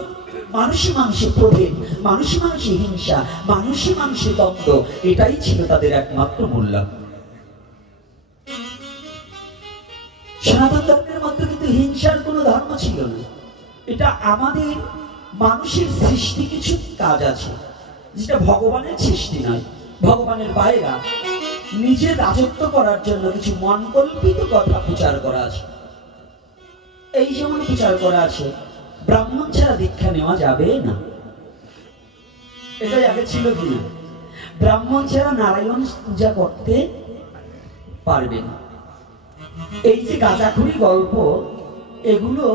মানুষে মানুষে প্রভেদ, মানুষে মানুষে হিংসা, মানুষে মানুষে দ্বন্দ্ব, এটাই ছিল তাদের একমাত্র মূল্য। সনাতন ধর্মের মধ্যে কিন্তু হিংসার কোনো ধর্ম ছিল না। এটা আমাদের মানুষের সৃষ্টি কিছু কাজ আছে যেটা ভগবানের সৃষ্টি নয়, ভগবানের বাইরা নিজের রাজত্ব করার জন্য কিছু মন কল্পিত কথা প্রচার করা আছে। এই যেমন প্রচার করা আছে ব্রাহ্মণ ছাড়া দীক্ষা নেওয়া যাবে না, এটাই আগে ছিল কিনা? ব্রাহ্মণ ছাড়া নারায়ণ পূজা করতে পারবে না। এই যে গাঁজাখুরি গল্প, এগুলো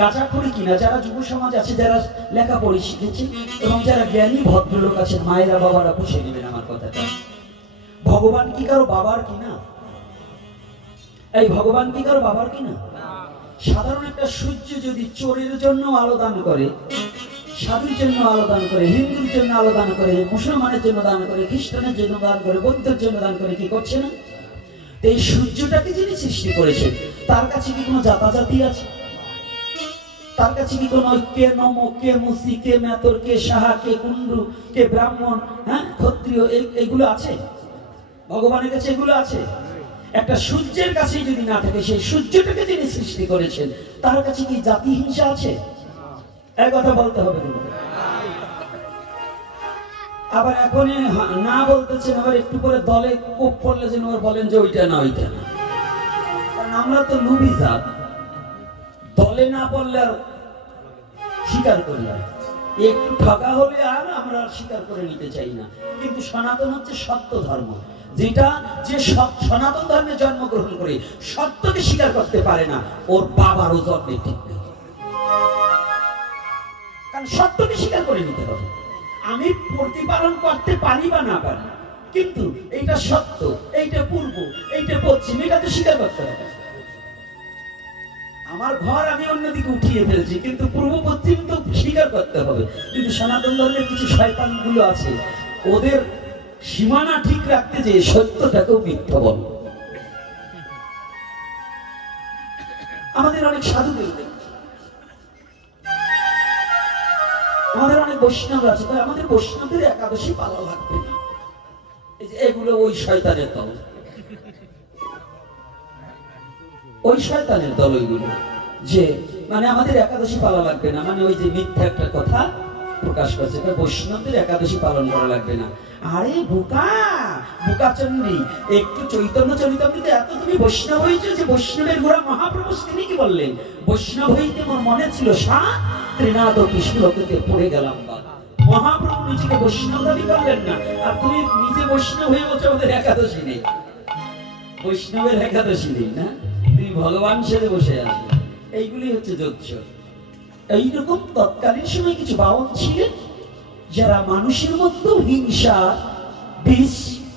গাঁজাখুরি কিনা যারা যুব সমাজ আছে, যারা লেখাপড়ি শিখেছে এবং যারা জ্ঞানী ভদ্রলোক আছেন, মায়েরা বাবারা বুঝে নেবেন আমার কথাটা। ভগবান কি কারো বাবার কিনা? এই ভগবান কি কারো বাবার কিনা? সাধারণ একটা সূর্য যদি চোরের জন্য আলো দান করে, সাধুর জন্য আলো দান করে, হিন্দুর জন্য আলো দান করে, মুসলমানের জন্য দান করে, খ্রিস্টানের জন্য দান করে, বৌদ্ধের জন্য দান করে, কি করছে না? এই সূর্যটাকে যিনি সৃষ্টি করেছেন তার কাছে কি কোনো জাতাজাতি আছে? তার কাছে কি কোনো কে নম, কে মুসি, কে মেতর, কে সাহা, কে কুন্ডু, কে ব্রাহ্মণ, হ্যাঁ ক্ষত্রিয়, এগুলো আছে? ভগবানের কাছে এগুলো আছে? একটা সূর্যের কাছে যদি না থাকে, সেই সূর্যটাকে যিনি সৃষ্টি করেছেন তার কাছে কি জাতি হিংসা আছে? এক কথা বলতে হবে। আবার এখন না বলতেছেন, আবার একটু পরে দলে কোপ পড়লে যেন বলেন যে ওইটা না ওইটা না। কারণ আমরা তো লুবি জাত, দলে না পড়লে আর স্বীকার করি না, একটু ঠকা হলে আর আমরা স্বীকার করে নিতে চাই না। কিন্তু সনাতন হচ্ছে সত্য ধর্ম, যেটা যে সনাতন ধর্মে জন্মগ্রহণ করে সত্যকে স্বীকার করতে পারে না, ওর বাবারও জন্মে ঠিক নেই। কারণ সত্যকে স্বীকার করে নিতে হবে। আমি প্রতিপালন করতে পারি বা না পারি, কিন্তু এইটা সত্য, এইটা পূর্ব, এইটা পশ্চিম, এটা তো স্বীকার করতে হবে। আমার ঘর আমি অন্যদিকে উঠিয়ে ফেলছি, কিন্তু পূর্ব পশ্চিম তো স্বীকার করতে হবে। কিন্তু সনাতন ধর্মের কিছু শয়তানগুলো আছে, ওদের সীমানা ঠিক রাখতে যে সত্যটাকেও মিথ্যা বল। আমাদের অনেক সাধুদের, আমাদের অনেক বৈষ্ণব আছে, আমাদের বৈষ্ণবদের একাদশী পালা লাগবে না, এগুলো ওই শয়তানের দল, ওই শয়তানের দল ওইগুলো, যে মানে আমাদের একাদশী পালা লাগবে না, মানে ওই যে মিথ্যা একটা কথা প্রকাশ করছে, বৈষ্ণবদের একাদশী পালন করা লাগবে না। আরে বোকা বোকা চন্ডী, একটু চৈতন্য চরিতামৃতে এত তুমি বৈষ্ণব হয়েছে যে বৈষ্ণবের গোড়া মহাপ্রভু তিনি কি বললেন? বৈষ্ণব হইতে আমার মনে ছিল সাত, ত্রিনাদ কৃষ্ণ লোকেতে পড়ে গেলাম বা। মহাপ্রভু নিজেকে বৈষ্ণব দাবি করলেন না, আর তুমি নিজে বৈষ্ণব হয়ে বলছো আমাদের একাদশী নেই, বৈষ্ণবের একাদশী নেই না, তুমি ভগবান সেজে বসে আছো। এইগুলি হচ্ছে যোগ্য। এইরকম তৎকালীন সময় কিছু বাউল ছিলেন যারা মানুষের মধ্যে হিংসা বিষ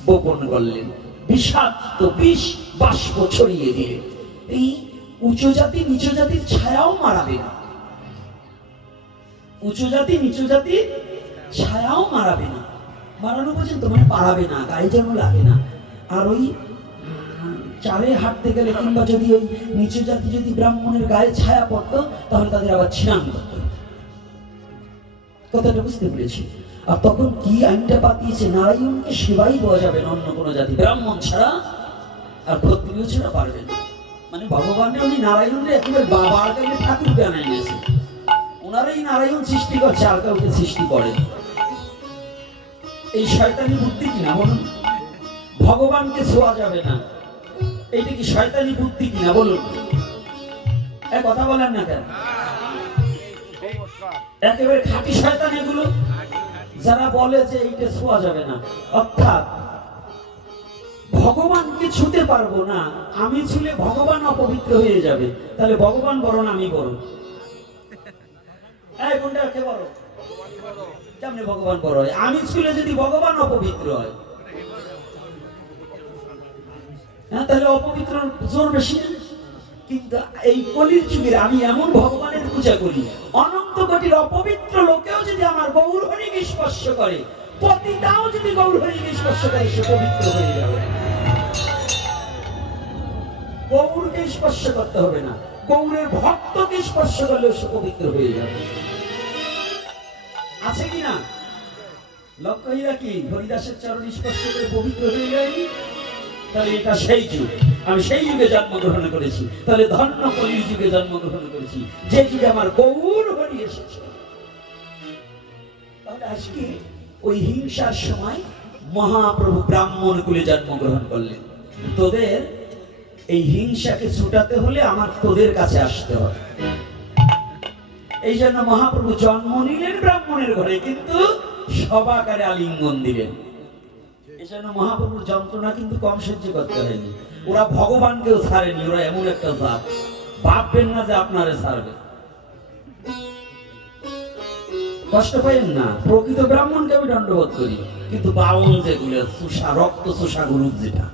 বপন করলেন, বিষাক্ত বিষ বাষ্প ছড়িয়ে দিলেন। এই উচ্চ জাতি নিচ জাতির ছায়াও মারাবে না, উচ্চ জাতি নিচ জাতির ছায়াও মারাবে না, মারানো পর্যন্ত মানে পারাবে না, গায়ে যেন লাগে না। আর ওই চালে হাঁটতে গেলে কিংবা যদি ওই নিচু জাতি যদি ব্রাহ্মণের গায়ে ছায়া পড়তো তাহলে তাদের আবার ছিনান করত। কথাটা বুঝতে পেরেছি? আর তখন কি আইনটা পাতিয়েছে, নারায়ণকে সেবাই দেওয়া যাবে না অন্য কোনো জাতি, ব্রাহ্মণ ছাড়া আর ক্ষত্রিয় ছাড়া পারবে না। মানে ভগবানের উনি নারায়ণরে একেবারে বাবার কাছে ঠাকুর বানাই নিয়েছে, ওনারাই নারায়ণ সৃষ্টি করছে, আর কাউকে সৃষ্টি করে। এই শয়তানি বুদ্ধি কিনা বলুন? ভগবানকে ছোঁয়া যাবে না, এইটা কি শয়তানি বুদ্ধি কিনা বলুন? এক কথা বলেন না কেন? একেবারে খাঁটি শয়তান এগুলো, যারা বলে যে এইটা ছোঁয়া যাবে না, অর্থাৎ ভগবানকে ছুঁতে পারবো না, আমি ছুলে ভগবান অপবিত্র হয়ে যাবে, তাহলে ভগবান বড় না আমি বড়? এই কোনটা কে বড়? কেমনে ভগবান বড় হয়? আমি ছুলে যদি ভগবান অপবিত্র হয়, হ্যাঁ তাহলে অপবিত্র জোর বেশি না? কিন্তু এই কলির যুগের আমি এমন ভগবানের পূজা করি, অনন্ত কোটির অপবিত্র লোকেও যদি আমার গৌর হরিকে স্পর্শ করে, পতিতাও যদি গৌর হরিকে স্পর্শ করে, সে পবিত্র হয়ে যাবে। গৌরকে স্পর্শ করতে হবে না, গৌরের ভক্তকে স্পর্শ করলেও সে পবিত্র হয়ে যাবে। আছে কিনা? লক্ষ্য হইয়া কি হরিদাসের চরণ স্পর্শ করে পবিত্র হয়ে যায়নি? তাহলে এটা সেই যুগ, আমি সেই যুগে জন্মগ্রহণ করেছি। তাহলে ধন্য কলির যুগে জন্মগ্রহণ করেছি, যে যুগে আমার গৌর হরি এসেছে। তাহলে আজকে ওই হিংসার সময় মহাপ্রভু ব্রাহ্মণ কুলে জন্মগ্রহণ করলেন। তোদের এই হিংসাকে ছুটাতে হলে আমার তোদের কাছে আসতে হবে। এই জন্য মহাপ্রভু জন্ম নিলেন ব্রাহ্মণের ঘরে, কিন্তু সবাকারে আলিঙ্গন দিলেন। এই জন্য মহাপ্রভুর যন্ত্রণা কিন্তু কম সহ্য করতে হয়নি। ওরা ভগবানকেও ছাড়েনি, ওরা এমন একটা জাত, ভাববেন না যে আপনারে ছাড়বে। কষ্ট পাইেন না, প্রকৃত ব্রাহ্মণকে আমি দণ্ডবোধ করি, কিন্তু বাউল যেগুলো সুষা রক্ত সুষা গুরু যেটা,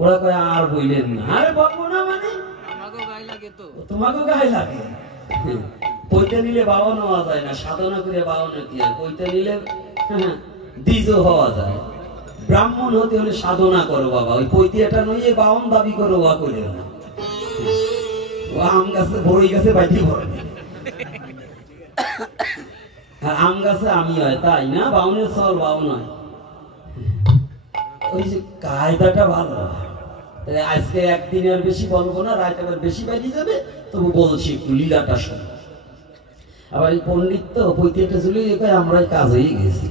ওরা কয় আর বইলেন না। আরে বলবো না মানে তোমাকেও গায়ে লাগে। পৈতে নিলে বাউন হওয়া যায় না, সাধনা করে বাউন কি হয়? পৈতে নিলে দ্বিজ হওয়া যায়। ব্রাহ্মণ হতে হলে সাধনা করো বাবা, ওই পৈতিয়াটা নইয়ে বাউন দাবি করো, ওয়া করে না। আম গাছে বড়ই গাছে বাইতে পড়ে, আম গাছে আমি হয় তাই না? বাউনের চল বাউন হয়। ওই যে কায়দাটা ভালো। আজকে একদিনের বেশি বলবো না, রাত আবার বেশি বাইরে যাবে, তবু বলছি একটু লীলাটা শোন। আবার এই পণ্ডিত তো পৈতেটা চলে কয় আমরাই কাজ হয়ে গেছি,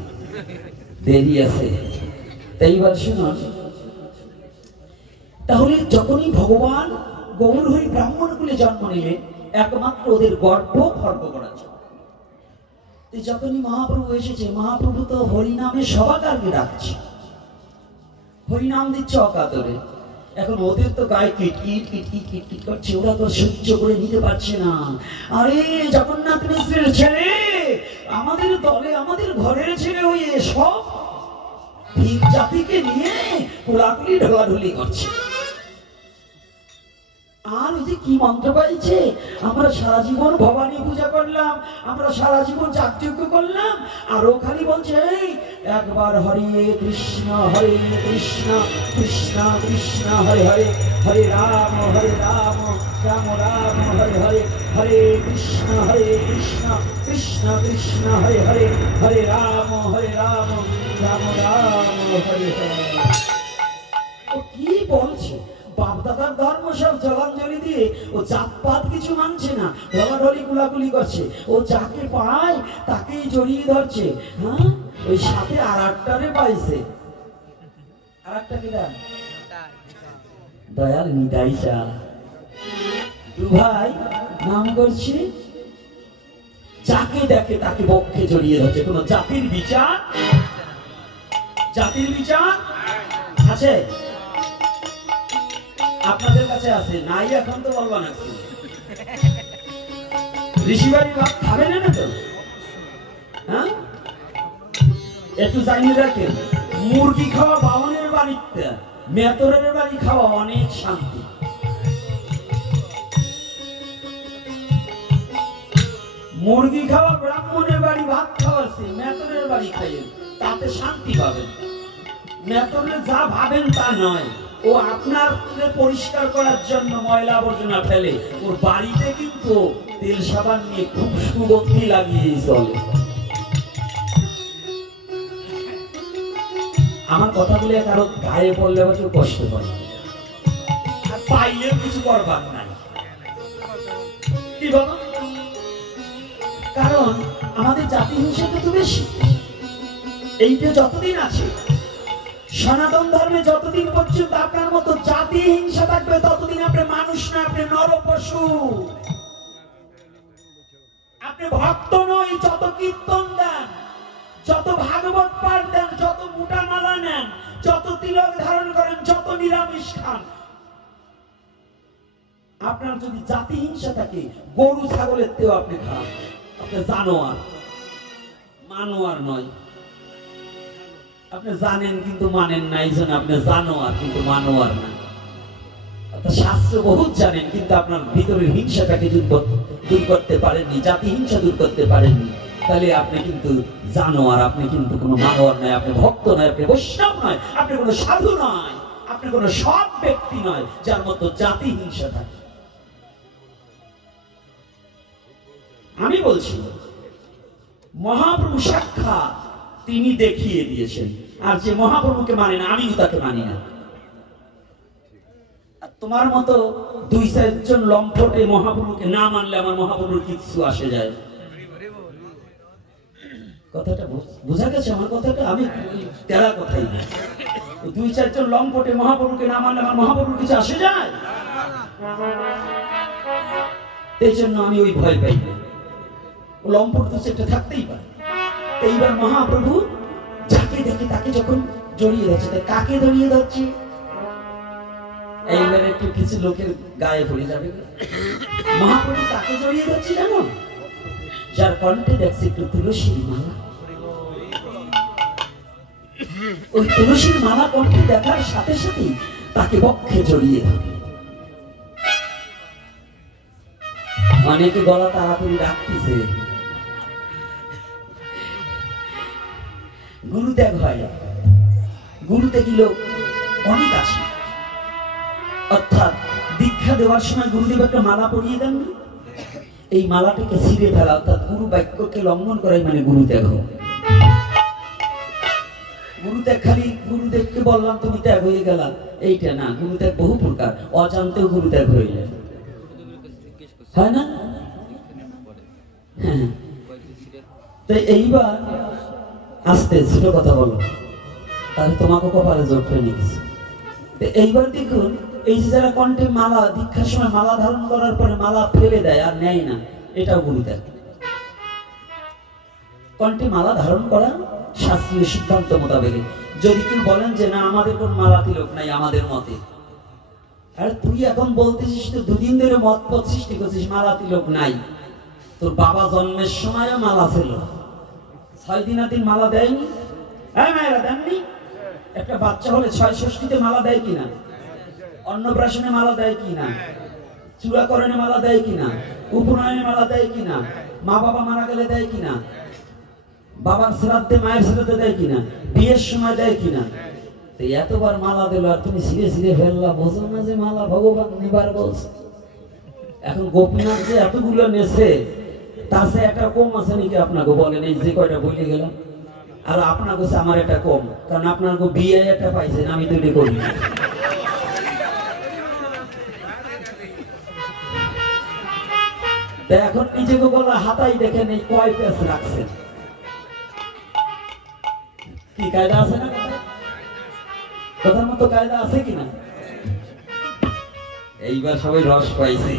দেরি আছে। এইবার শুনুন, তাহলে যখনই ভগবান গৌর হরি ব্রাহ্মণ কুলে জন্ম নিলেন, একমাত্র ওদের গর্ব খর্ব করার জন্য। যখনই মহাপ্রভু এসেছে, মহাপ্রভু তো হরিনামে সবাকারকে ডাকছে, হরিনাম দিচ্ছে অকাতরে। এখন ওদের তো গায়ে কিটকিট কিটকিট কিটকিট করছে, ওরা তো সহ্য করে নিতে পারছে না। আরে জগন্নাথ মিশ্রের ছেলে, আমাদের দলে আমাদের ঘরের ছেলে হয়ে সব ভিন জাতিকে নিয়ে কোলাকুলি ঢোলাঢুলি করছে। আর ওই যে কি মন্ত্র পাইছে, আমরা সারা জীবন ভবানী পূজা করলাম, আমরা সারা জীবন যাগযজ্ঞ করলাম, আর ও খালি বলছে এই একবার হরে কৃষ্ণ কৃষ্ণ কৃষ্ণ হরে হরে, হরে রাম রাম রাম হরে হরে, হরে কৃষ্ণ কৃষ্ণ কৃষ্ণ হরে হরে, হরে রাম রাম রাম হরে হরে। ও কি বলছে? বাপদাদার ধর্ম সব জলাঞ্জলি দিয়ে ও জাতপাত কিছু মানছে না, ঢলাঢলি কুলাকুলি করছে। ও যাকে পায় তাকেই জড়িয়ে ধরছে। হ্যাঁ, ওই সাথে আর একটারে পাইছে। আর একটা কি দেন? দয়াল নিদাইসা দু ভাই নাম করছে, যাকে দেখে তাকে বক্ষে জড়িয়ে ধরছে। কোন জাতির বিচার, জাতির বিচার আছে আপনাদের কাছে? আছে নাই? এখন তো বলবা না, ঋষিবাড়ির ভাত খাবে না তো? হ্যাঁ, একটু জানিয়ে রাখেন, মুরগি খাওয়া বাউনের বাড়িতে, মেতরের বাড়ি খাওয়া অনেক শান্তি। মুরগি খাওয়া ব্রাহ্মণের বাড়ি ভাত খাওয়াছে, মেতরের বাড়ি খাইয়েন, তাতে শান্তি পাবেন। মেতরে যা ভাবেন তা নয়, ও আপনার পরিষ্কার করার জন্য ময়লা আবর্জনা ফেলে, ওর বাড়িতে কিন্তু তেল সাবান নিয়ে খুব সুগন্ধি লাগিয়ে চলে। আমার কথাগুলো কারো গায়ে পড়লে কেউ কষ্ট পায়, আর পাইলে কিছু করবার নাই। কি বলো? কারণ আমাদের জাতি হিংসাটা তো বেশি। এইটা যতদিন আছে, সনাতন ধর্মে যতদিন পর্যন্ত আপনার মতো জাতি হিংসা থাকবে, ততদিন আপনি মানুষ না, আপনি নরপশু, আপনি ভক্ত নয়। যত কীর্তন দেন, যত ভাগবত পাঠ দেন, যত মুটা মালা নেন, যত তিলক ধারণ করেন, যত নিরামিষ খান, আপনার যদি জাতি হিংসা থাকে, গরু ছাগলের তেও আপনি খান, আপনি জানোয়ার, মানোয়ার নয়। আপনি জানেন কিন্তু মানেন না, এই জন্য আপনি জানোয়ার কিন্তু মানোয়ার না। শাস্ত্র বহুত জানেন, কিন্তু আপনার ভিতরের হিংসাটাকে দূর করতে পারেননি, জাতি হিংসা দূর করতে পারেননি, তাহলে আপনি কিন্তু জানোয়ার, আপনি কিন্তু কোনো মানোয়ার নয়, আপনি ভক্ত নয়, আপনি বৈষ্ণব নয়, আপনি কোনো সাধু নয়, আপনি কোনো সৎ ব্যক্তি নয়, যার মতো জাতি হিংসা থাকে। আমি বলছি মহাপ্রভু সাক্ষাৎ তিনি দেখিয়ে দিয়েছেন। আর যে মহাপ্রভুকে মানে না, আমিও তাকে মানি না। তোমার মতো 2-4 জন লম্পটে মহাপ্রভুকে না মানলে আমার মহাপ্রভুর কিছু আসে যায়। কথাটা বোঝা গেছে আমার কথাটা? আমি তেরা কথাই না। 2-4 জন লম্পটে মহাপ্রভুকে না মানলে আমার মহাপ্রভুর কিছু আসে যায়। এই জন্য আমি ওই ভয় পাই না। লম্পট তো সেটা থাকতেই পারে। এইবার মহাপ্রভু যাকে দেখে তাকে যখন জড়িয়ে ধরছে, কাকে জড়িয়ে ধরছে? এইবার একটু কিছু লোকের গায়ে পড়ে যাবে। মহাপ্রভু কাকে জড়িয়ে ধরছে জানো? যার কণ্ঠে দেখছে একটু তুলসীর মালা। ওই তুলসীর মালা কণ্ঠে দেখার সাথে সাথে তাকে বক্ষে জড়িয়ে ধরে। অনেকে গলা তাড়াতাড়ি রাখতেছে, গুরুত্যাগ হয়। গুরুত্যাগ লোক অনেক আছে, অর্থাৎ দীক্ষা দেওয়ার সময় গুরুদেব একটা মালা পরিয়ে দেন না, এই মালাটাকে ছিঁড়ে ফেলা, অর্থাৎ গুরু বাক্যকে লঙ্ঘন করাই মানে গুরুত্যাগ। গুরুত্যাগ খালি গুরুদেবকে বললাম তুমি ত্যাগ হয়ে গেলা এইটা না, গুরুত্যাগ বহু প্রকার। অজান্তেও গুরুত্যাগ হয়ে যায়, হয় না? হ্যাঁ। তো এইবার আস্তে ছোট কথা বলো, তাহলে তোমাকে কপালে জোর পেয়ে নিয়েছে। এইবার দেখুন, এই যে যারা কণ্ঠে মালা, দীক্ষার সময় মালা ধারণ করার পরে মালা ফেলে দেয় আর নেয় না, এটাও গুরুত্যাগ। কণ্ঠে মালা ধারণ করা শাস্ত্রীয় সিদ্ধান্ত মোতাবেক। যদি কেউ বলেন যে না আমাদের কোন মালা তিলক নাই আমাদের মতে, আরে তুই এখন বলতেছিস তো 2 দিন ধরে মত পথ সৃষ্টি করছিস মালা তিলক নাই। তোর বাবা জন্মের সময়ও মালা ছিল, 6 দিনাদিন মালা দেয়নি? হ্যাঁ মায়েরা দেননি? একটা বাচ্চা হলে 6 ষষ্ঠীতে মালা দেয় কিনা? অন্নপ্রাশনে মালা দেয় কিনা? চূড়াকরণে মালা দেয় কিনা? উপনয়নে মালা দেয় কিনা? মা বাবা মারা গেলে দেয় কিনা? বাবার শ্রাদ্ধে মায়ের শ্রাদ্ধে দেয় কিনা? বিয়ের সময় দেয় কিনা? তো এতবার মালা দিল আর তুমি ছিঁড়ে ছিঁড়ে ফেললা, বোঝো না যে মালা ভগবান নিবার বলছে? এখন গোপীনাথ যে এতগুলো নেছে, তার সে একটা কম আছে নাকি আপনাকে বলেন? এই যে কয়টা বলে গেলাম, আর আপনার কাছে আমার একটা কম, কারণ আপনার বিয়ে একটা পাইছেন, আমি তো এটা করি। এখন নিজেকে বলা হাতাই দেখেন এই কয় পেস রাখছেন, কি কায়দা আছে না? কথার মতো কায়দা আছে কিনা? এইবার সবাই রস পাইছে।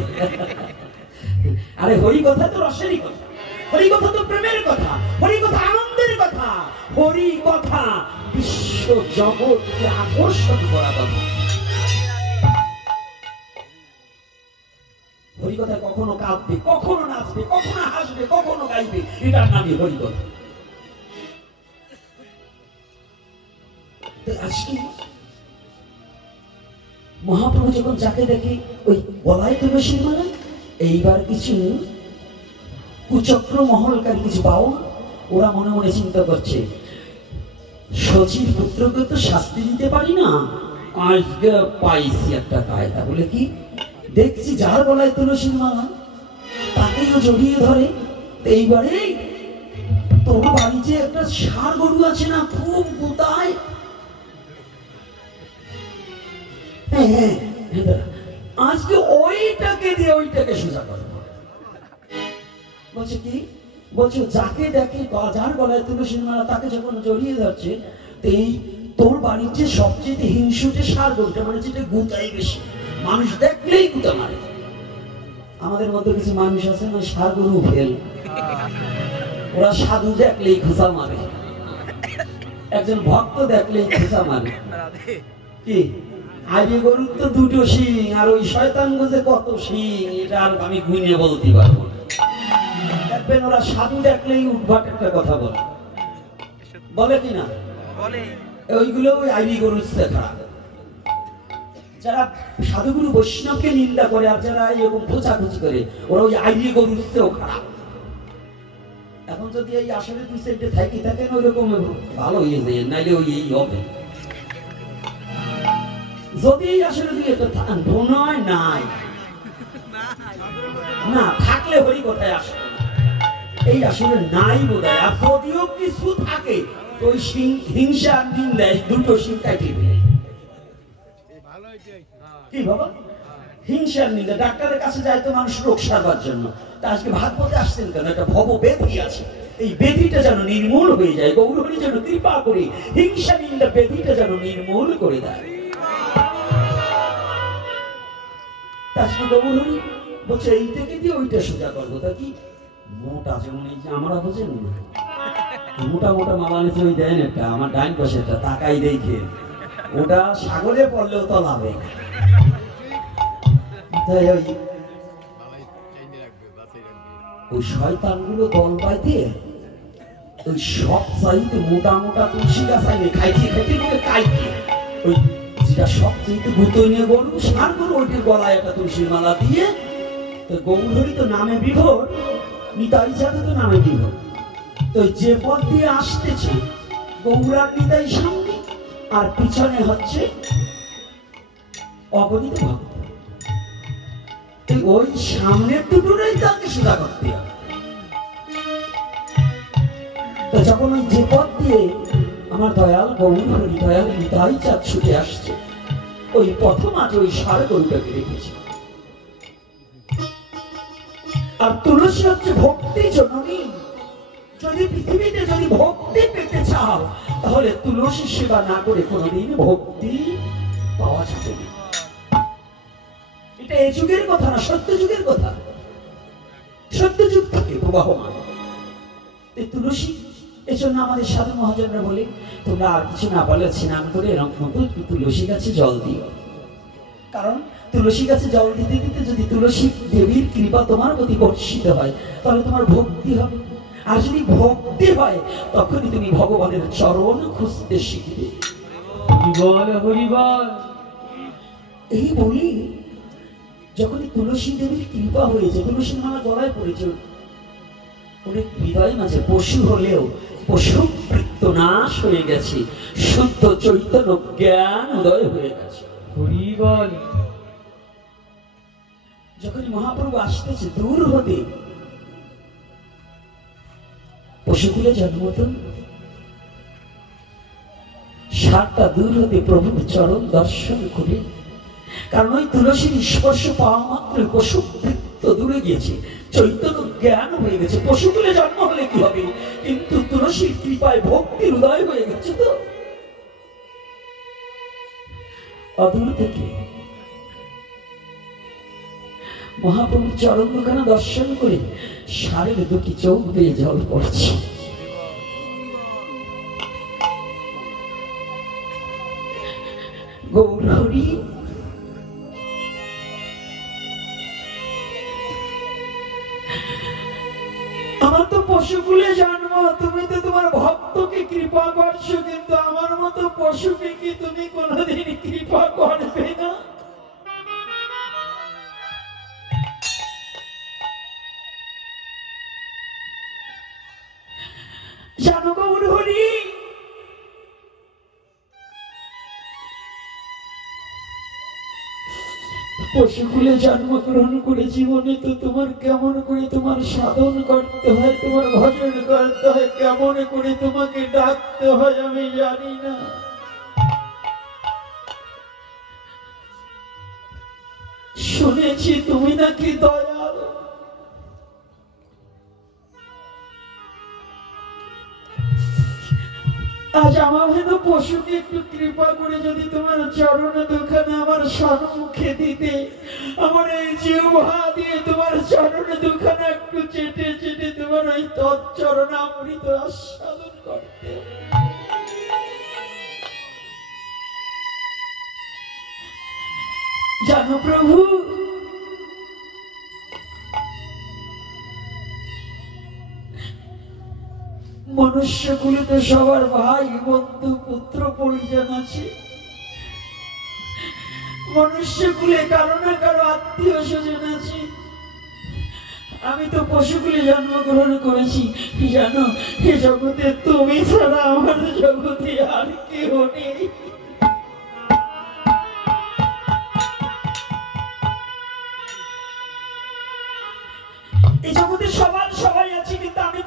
আরে হরি কথা তো রসেরই কথা, হরি কথা তো প্রেমের কথা, হরি কথা আনন্দের কথা, হরি কথা বিশ্ব জগৎকে আকর্ষণ করা কথা। হরি কথা কখনো কাঁদবে, কখনো নাচবে, কখনো হাসবে, কখনো গাইবে, এটার নামই হরি কথা। আজকে মহাপ্রভু যখন যাকে দেখে ওই গলায় তুলসীর মালা, এইবার কিছু কুচক্র মহলকারী কিছু পাও, ওরা মনে মনে চিন্তা করছে শচীর পুত্রকে তো শাস্তি দিতে পারি না, আজকে পাইছি একটা কায়দা। বলে কি? দেখছি যার গলায় তুলসীর মালা তাকেও জড়িয়ে ধরে। এইবারে তোর বাড়িতে একটা ষাঁড় গরু আছে না, খুব গুতায়, আজকে ওইটাকে দিয়ে ওইটাকে সোজা করো। বলছে কি? বলছে যাকে দেখে যার গলায় তুলসীর মালা তাকে যখন জড়িয়ে ধরছে, এই তোর বাড়ির যে সবচেয়ে হিংসুটে ষাঁড় গরুটা, মানে যেটা গুতাই বেশি, মানুষ দেখলেই গুতা মারে। আমাদের মধ্যে কিছু মানুষ আছে না, ষাঁড় গরু ফেল, ওরা সাধু দেখলেই খোঁচা মারে, একজন ভক্ত দেখলেই খোঁচা মারে। কি আইডি গরুর তো 2টো শিং, আর ওই শয়তান গোজে কত শিং, এটা আর আমি গুনে বলতে পারবো না। দেখবেন ওরা সাধু দেখলেই উদ্ভট একটা কথা বলে, বলে কিনা? ওইগুলো ওই আইডি গরুর শেখা। যারা সাধুগুরু বৈষ্ণবকে নিন্দা করে আর যারা এরকম খোঁচাখুচি করে, ওরা ওই আইডি গরুর চেয়েও খারাপ। এখন যদি এই আসলে 2 সাইডে থাকি থাকেন, ওই রকম ভালো হয়ে যায়, নাইলে ওই এই হবে। যদি আসলে নয় নাই না থাকলে হরি কোথায় আসবে না। এই আসলে নাই বোধহয়। আর যদিও কিছু থাকে ওই হিংসা নিন্দায় দুটো সিং কাটিয়ে দেয়। কি বাবা, হিংসার নিন্দা। ডাক্তারের কাছে যায় তো মানুষ রোগ সারবার জন্য, তা আজকে ভাগবতে আসছেন কেন? একটা ভব ব্যাধি আছে, এই ব্যাধিটা যেন নির্মূল হয়ে যায়। গৌরহরি যেন কৃপা করে হিংসা নিন্দা ব্যাধিটা যেন নির্মূল করে দেয়। আজকে গৌরহরি বলছে এই থেকে দিয়ে ওইটা সোজা করবো। তা কি মোটা, যেমন এই যে আমরা বোঝেন না, মোটা মোটা মালা নিচে ওই দেন একটা, আমার ডাইন পাশে একটা তাকাই দেখে, ওটা সাগরে পড়লেও তো লাভে। ওই শয়তানগুলো দল পাইতে ওই সব চাইতে মোটা মোটা তুলসী গাছ আইনে খাইতে খাইতে করে কাইতে, ওই যেটা সব চাইতে গুতোই নিয়ে গরু সার গরু ওইটির গলায় একটা তুলসীর মালা দিয়ে, তো গৌরহরি তো নামে বিভোর, নিতাই সাথে তো নামে বিভোর। তো যে পথ দিয়ে আসতেছে গৌরার নিতাই সামনে, আর পিছনে হচ্ছে অগণিত ভক্ত। ওই সামনের দুটোই তাকে সোজা করতে হবে। তো যখন ওই যে পথ দিয়ে আমার দয়াল গৌরহরি দয়াল নিতাই চাঁদ ছুটে আসছে, ওই প্রথম আজ ওই ষাঁড় গরুটাকে রেখেছে। আর তুলসী হচ্ছে ভক্তি জননী। যদি পৃথিবীতে যদি ভক্তি পেতে চাও তাহলে তুলসী সেবা না করে কোনোদিন ভক্তি পাওয়া যাবে না। এটা এই যুগের কথা না, সত্য যুগের কথা। সত্য যুগ থেকে প্রবাহমান এই তুলসী। এই জন্য আমাদের সাধু মহাজনরা বলে তোমরা আর কিছু না বলে স্নান করে এরকম তুলসী গাছে জল দিও। কারণ তুলসী গাছে জল দিতে দিতে যদি তুলসী দেবীর কৃপা তোমার প্রতি বর্ষিত হয় তাহলে তোমার ভক্তি হবে। আর যদি ভক্তি হয় তখনই তুমি ভগবানের চরণ খুঁজতে শিখবে। এই বলি যখনই তুলসী দেবীর কৃপা হয়েছে, তুলসী মালা গলায় পড়েছে, অনেক হৃদয় মাঝে পশু হলেও পশু বৃত্ত নাশ হয়ে গেছে, শুদ্ধ চৈতন্য জ্ঞান উদয় হয়ে গেছে। যখনই মহাপ্রভু আসতেছে দূর হতে পশুকুলে জন্মতন, সাতটা দূর হতে প্রভুর চরণ দর্শন করে। কারণ ওই তুলসীর স্পর্শ পাওয়া মাত্র পশু বৃত্ত দূরে গিয়েছে, চৈতন্য জ্ঞান হয়ে গেছে। পশুকুলে জন্ম হলে কি হবে, কিন্তু তুলসীর কৃপায় ভক্তির উদয় হয়ে গেছে। তো অদূর থেকে মহাপ্রভুর চরণ দুখানা দর্শন করে ষাঁড়ের দুটি চোখ বেয়ে জল পড়ছে। গৌরহরি আমার তো পশুকুলে জন্ম, তুমি তো তোমার ভক্তকে কৃপা করছো, কিন্তু আমার মতো পশুকে কি তুমি কোনোদিন কৃপা করবে না? জানো গৌরহরি, পশুকুলে জন্মগ্রহণ করে জীবনে তো তোমার কেমন করে তোমার সাধন করতে হয়, তোমার ভজন করতে হয়, কেমন করে তোমাকে ডাকতে হয় আমি জানি না। শুনেছি তুমি নাকি দয়াল, আজ আমার হেন পশুকে একটু কৃপা করে যদি তোমার চরণ দুখানা আমার সম্মুখে দিতে, আমার এই জিহ্বা দিয়ে তোমার চরণ দুখানা একটু চেটে চেটে তোমার ওই তৎচরণ অমৃত আস্বাদন করতে। জানো প্রভু, মনুষ্যকুলে সবার ভাই বন্ধু পুত্র পরিজন আছে, মনুষ্যকুলে কারো না কারো আত্মীয় স্বজন আছে। আমি তো পশুকুলে জন্মগ্রহণ করেছি, জানো এ জগতে তুমি ছাড়া আমার জগতে আর কেউ নেই। এই জগতে সবার সবাই আছে, কিন্তু আমি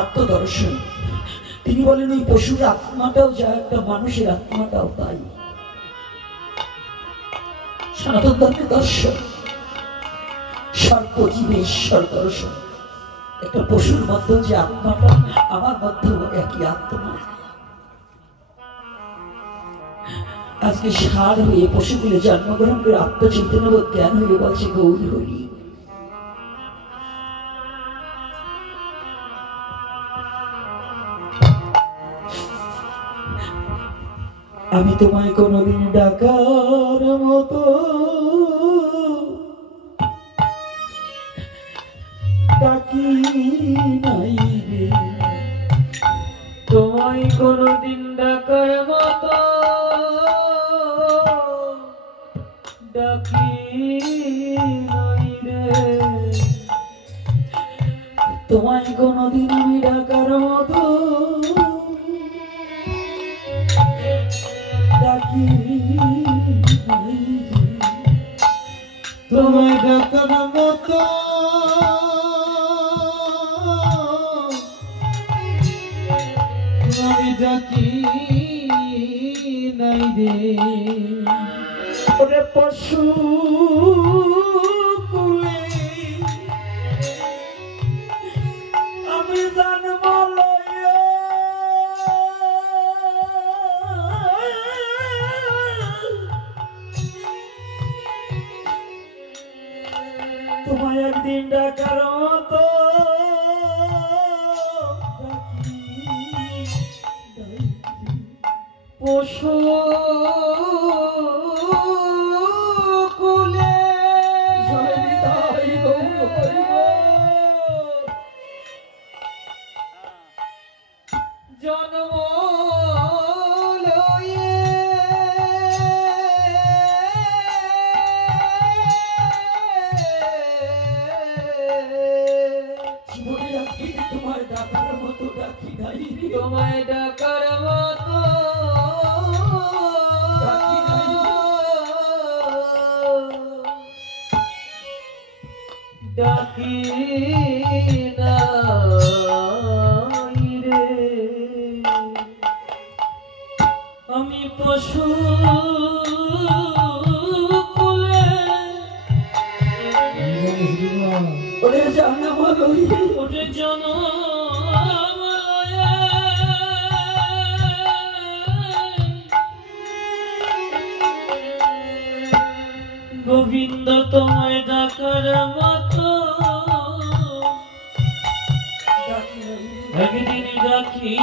আত্মদর্শন। তিনি বলেন ওই পশুর আত্মাটাও যা একটা মানুষের আত্মাটাও তাই। সনাতন ধর্মের দর্শন সর্বজীবে ঈশ্বর দর্শন। একটা পশুর মধ্যে যে আত্মাটা আমার মধ্যেও একই আত্মা। আজকে সার হয়ে পশুগুলো জন্মগ্রহণ করে আত্মচৈতন্যবোধ জ্ঞান হয়ে বলছে গৌরী হরি। আমি তোমায় কোনদিন ডাকার মতো ডাকি নাই রে, তোমায় কোনদিন ডাকার মতো ডাকি নাই রে, তোমায় কোনদিন আমি ডাকার মতো ডাকি নাই রে, তোমায় ডাকার মতো আমি ডাকি নাই রে। ওরে পশু কুলে আমি জন্ম লইয়া তোমায় একদিন ডাকার মতো পশু কুলে জন্ম লয়ে জীবনে একদিন তোমায় ডাকার মতো ডাকি নাই রে, তোমায় ডাকার মতো ডাকি নাই ডাকি নাই রে। আমি পশু কুলে ওরে জন্ম লইয়া ওরে জন্ম গোবিন্দ তোমায় ডাকার মতো ডাকি নাই রে। একদিন ডাকি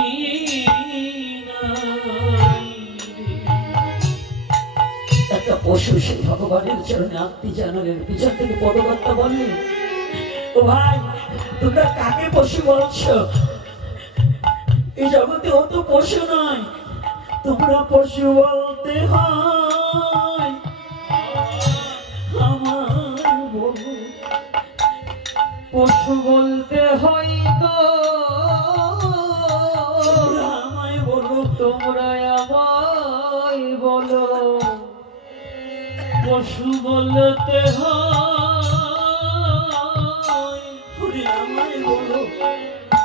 একটা পশু সেই ভগবানের চরণে আত্মী জানালেন, পিছন থেকে পদবার্তা বললেন, ও ভাই তোমরা কাকে পশু বলছো? এই জগতে ও তো পশু নয়, তোমরা পশু বলতে হয় আমার বলো। পশু বলতে হয় তো তোমরা আমায় বলো, তোমরা আমায় বলো। পশু বলতে হয় ওরে আমায় বলো,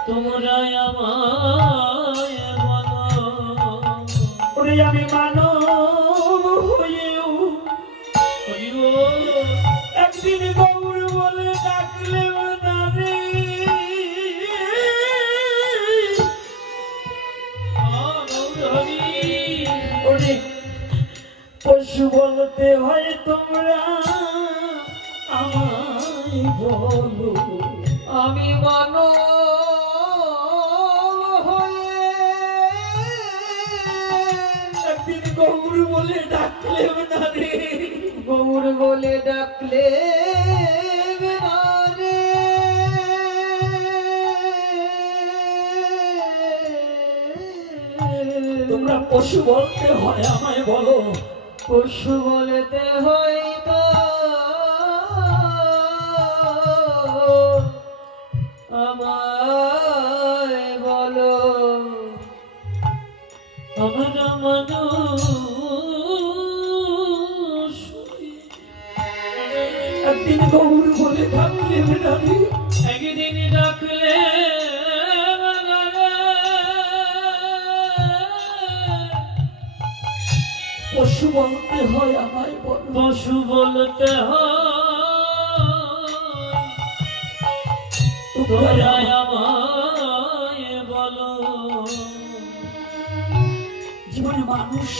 তোমরা আমায় বলো। ওরে আমি মানব হয়েও একদিন গৌর বলে ডাকলে না রে, ওরে পশু বলতে হয় তোমরা আমায় বলো। আমি মানব হয়ে একদিন গৌর বলে ডাকলে না রে, গৌর বলে ডাকলে না রে। তোমরা পশু বলতে হয় আমায় বলো। পশু বলতে হয় তো আমায় বলো। আমরা মানুষ একদিন গৌর বলে ডাকলে না রে, একদিন ডাকলে পশু বলতে হয় আমায় বলো, পশু বলতে হয় তোমরা আমায় বলো। জীবনে মানুষ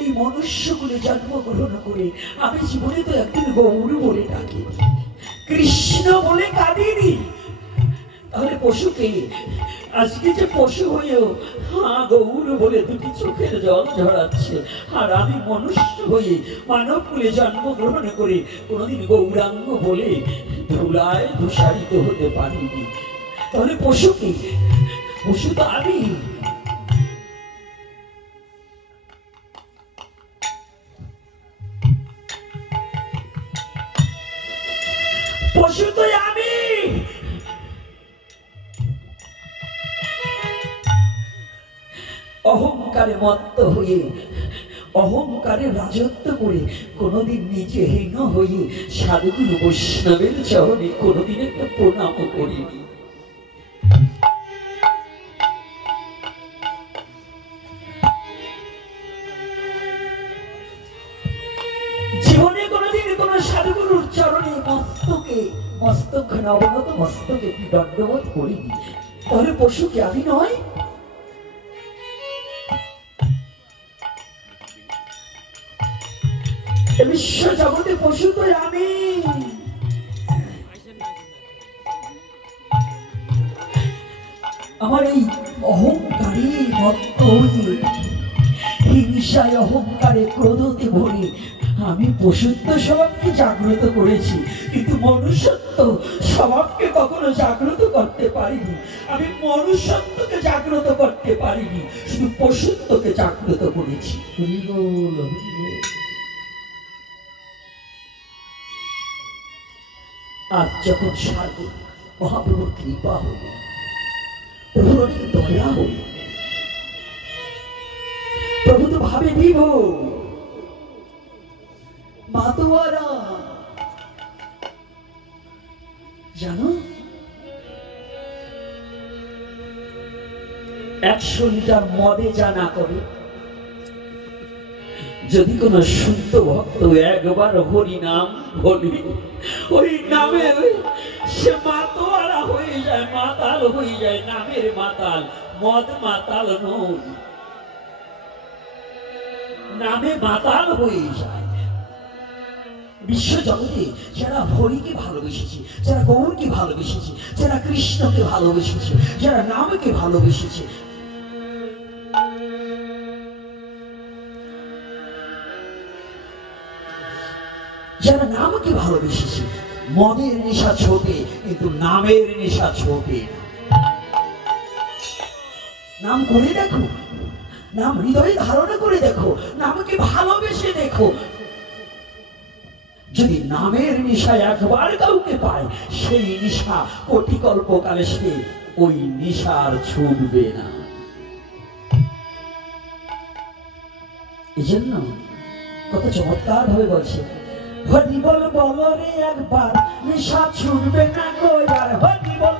এই মনুষ্যকুলে জন্মগ্রহণ করে আমি জীবনে তো একদিন গৌর বলে ডাকি, কৃষ্ণ বলে কাঁদিনি। তাহলে পশুকে আজকে যে পশু হয়েও গৌর বলে দুটি চোখের জল ঝরাচ্ছে, আর আমি মনুষ্য হয়ে মানব কুলে জন্মগ্রহণ করে কোনোদিন গৌরাঙ্গ বলে ধুলায় ধূসারিত হতে পারিনি। তাহলে পশুকে, পশু তো আমি। পশু তো আমি। অহংকারে মত্ত হয়ে, অহংকারে রাজত্ব করে কোনোদিন নিজে হীন হয়ে সাধুগুরু বৈষ্ণবের চরণে কোনোদিন একটা প্রণাম করিনি। জীবনে কোনোদিন কোন সাধুগুরুর চরণে মস্তকখানে অবনত মস্তকে দণ্ডবোধ করিনি। তাহলে পশু কি আমি নয়? বিশ্ব জগতে পশু তো আমি। আমার এই অহংকারী মত্ত হয়ে, হিংসায় অহংকারে ক্রোধতে ভরে আমি পশুত্ব স্বভাবকে জাগ্রত করেছি, কিন্তু মনুষ্যত্ব স্বভাবকে কখনো জাগ্রত করতে পারিনি। আমি মনুষ্যত্বকে জাগ্রত করতে পারিনি, শুধু পশুত্বকে জাগ্রত করেছি। আজ যখন সাধু মহাপ্রভুর কৃপা হল, প্রভুর অনেক দয়া হল, প্রভু তো ভাবে দিব মাতোয়ারা জানো 100 লিটার মদে যা না করে, যদি কোন শুদ্ধ ভক্ত একবার হরি নাম বলি, ওই নামে সে মাতোয়ারা হয়ে যায়, মাতাল হয়ে যায়। নামের মাতাল, মদ মাতাল নয়, নামে মাতাল হয়ে যায়। বিশ্ব জগতে যারা হরিকে ভালোবেসেছে, যারা গৌরকে ভালোবেসেছে, যারা কৃষ্ণকে ভালোবেসেছে, যারা নামকে ভালোবেসেছে, যারা নামকে ভালোবেসেছে, মদের নেশা ছোটে কিন্তু নামের নেশা ছোটে না। নাম করে দেখো, নাম হৃদয়ে ধারণা করে দেখো, নামকে ভালোবেসে দেখো। যদি নামের নেশা একবার কাউকে পায়, সেই নেশা কোটি কল্পকালে সে ওই নেশার ছুটবে না। এই জন্য কত চমৎকার ভাবে বলছে, হরি বল বল রে একবার, নেশা ছুটবে না গো আর। হরি বল